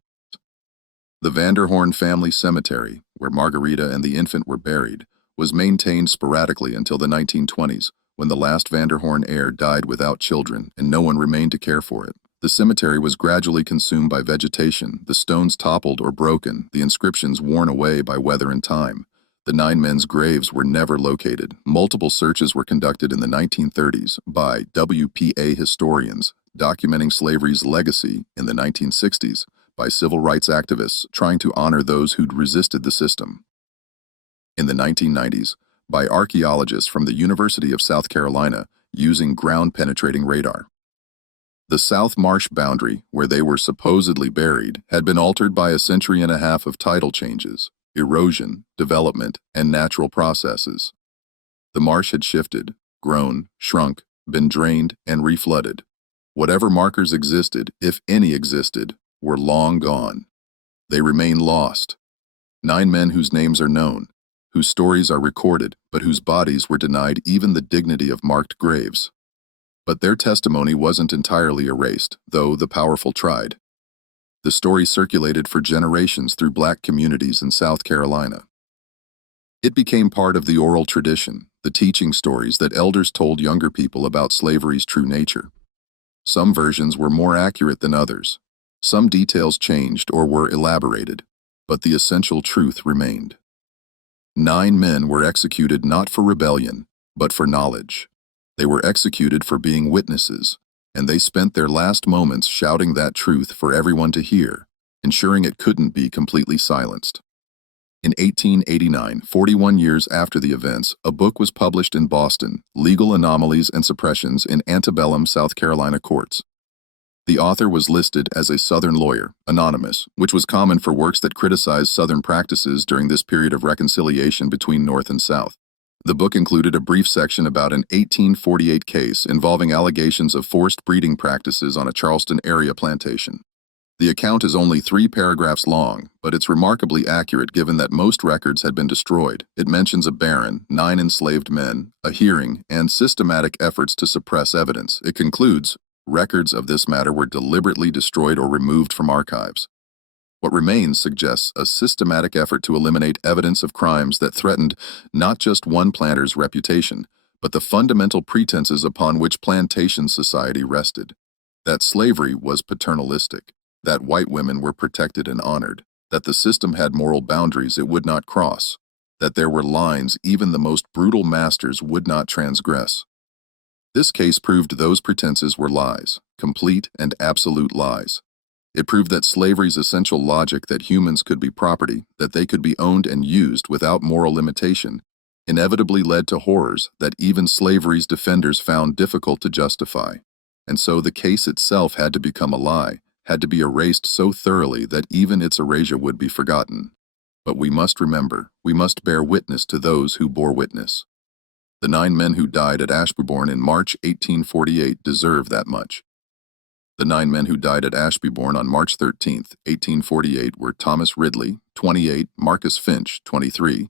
The Vanderhorn family cemetery, where Margarita and the infant were buried, was maintained sporadically until the 1920s, when the last Vanderhorn heir died without children and no one remained to care for it. The cemetery was gradually consumed by vegetation, the stones toppled or broken, the inscriptions worn away by weather and time. The 9 men's graves were never located. Multiple searches were conducted in the 1930s by WPA historians, documenting slavery's legacy in the 1960s, by civil rights activists trying to honor those who'd resisted the system. In the 1990s, by archaeologists from the University of South Carolina using ground-penetrating radar. The South Marsh boundary, where they were supposedly buried, had been altered by a century and a half of tidal changes, erosion, development, and natural processes. The marsh had shifted, grown, shrunk, been drained and reflooded. Whatever markers existed, if any existed, were long gone. They remain lost. 9 men whose names are known, whose stories are recorded, but whose bodies were denied even the dignity of marked graves. But their testimony wasn't entirely erased, though the powerful tried. The story circulated for generations through Black communities in South Carolina. It became part of the oral tradition, the teaching stories that elders told younger people about slavery's true nature. Some versions were more accurate than others. Some details changed or were elaborated, but the essential truth remained. 9 men were executed not for rebellion, but for knowledge. They were executed for being witnesses, and they spent their last moments shouting that truth for everyone to hear, ensuring it couldn't be completely silenced. In 1889, 41 years after the events, a book was published in Boston, Legal Anomalies and Suppressions in Antebellum, South Carolina Courts. The author was listed as a Southern lawyer, anonymous, which was common for works that criticized Southern practices during this period of reconciliation between North and South. The book included a brief section about an 1848 case involving allegations of forced breeding practices on a Charleston area plantation. The account is only 3 paragraphs long, but it's remarkably accurate given that most records had been destroyed. It mentions a baron, 9 enslaved men, a hearing, and systematic efforts to suppress evidence. It concludes, records of this matter were deliberately destroyed or removed from archives. What remains suggests a systematic effort to eliminate evidence of crimes that threatened not just one planter's reputation, but the fundamental pretenses upon which plantation society rested. That slavery was paternalistic, that white women were protected and honored, that the system had moral boundaries it would not cross, that there were lines even the most brutal masters would not transgress. This case proved those pretenses were lies, complete and absolute lies. It proved that slavery's essential logic that humans could be property, that they could be owned and used without moral limitation, inevitably led to horrors that even slavery's defenders found difficult to justify. And so the case itself had to become a lie, had to be erased so thoroughly that even its erasure would be forgotten. But we must remember, we must bear witness to those who bore witness. The 9 men who died at Ashbybourne in March 1848 deserve that much. The 9 men who died at Ashbybourne on March 13, 1848 were Thomas Ridley, 28, Marcus Finch, 23,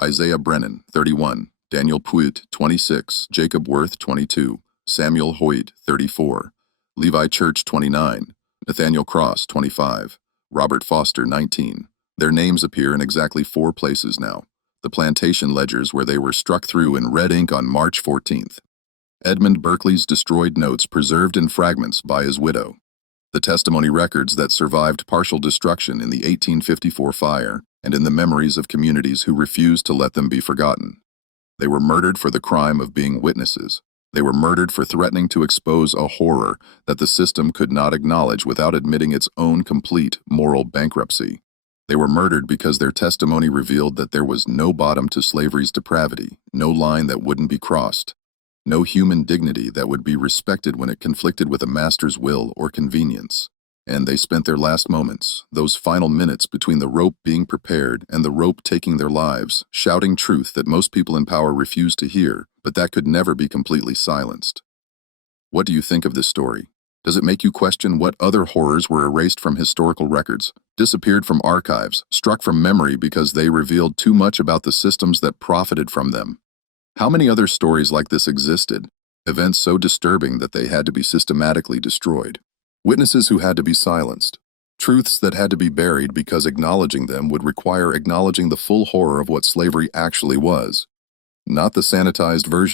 Isaiah Brennan, 31, Daniel Puit, 26, Jacob Worth, 22, Samuel Hoyt, 34, Levi Church, 29, Nathaniel Cross, 25, Robert Foster, 19. Their names appear in exactly 4 places now, the plantation ledgers where they were struck through in red ink on March 14th. Edmund Berkeley's destroyed notes preserved in fragments by his widow. The testimony records that survived partial destruction in the 1854 fire and in the memories of communities who refused to let them be forgotten. They were murdered for the crime of being witnesses. They were murdered for threatening to expose a horror that the system could not acknowledge without admitting its own complete moral bankruptcy. They were murdered because their testimony revealed that there was no bottom to slavery's depravity, no line that wouldn't be crossed, no human dignity that would be respected when it conflicted with a master's will or convenience. And they spent their last moments, those final minutes between the rope being prepared and the rope taking their lives, shouting truth that most people in power refused to hear, but that could never be completely silenced. What do you think of this story? Does it make you question what other horrors were erased from historical records, disappeared from archives, struck from memory because they revealed too much about the systems that profited from them? How many other stories like this existed, events so disturbing that they had to be systematically destroyed? Witnesses who had to be silenced, truths that had to be buried because acknowledging them would require acknowledging the full horror of what slavery actually was, not the sanitized version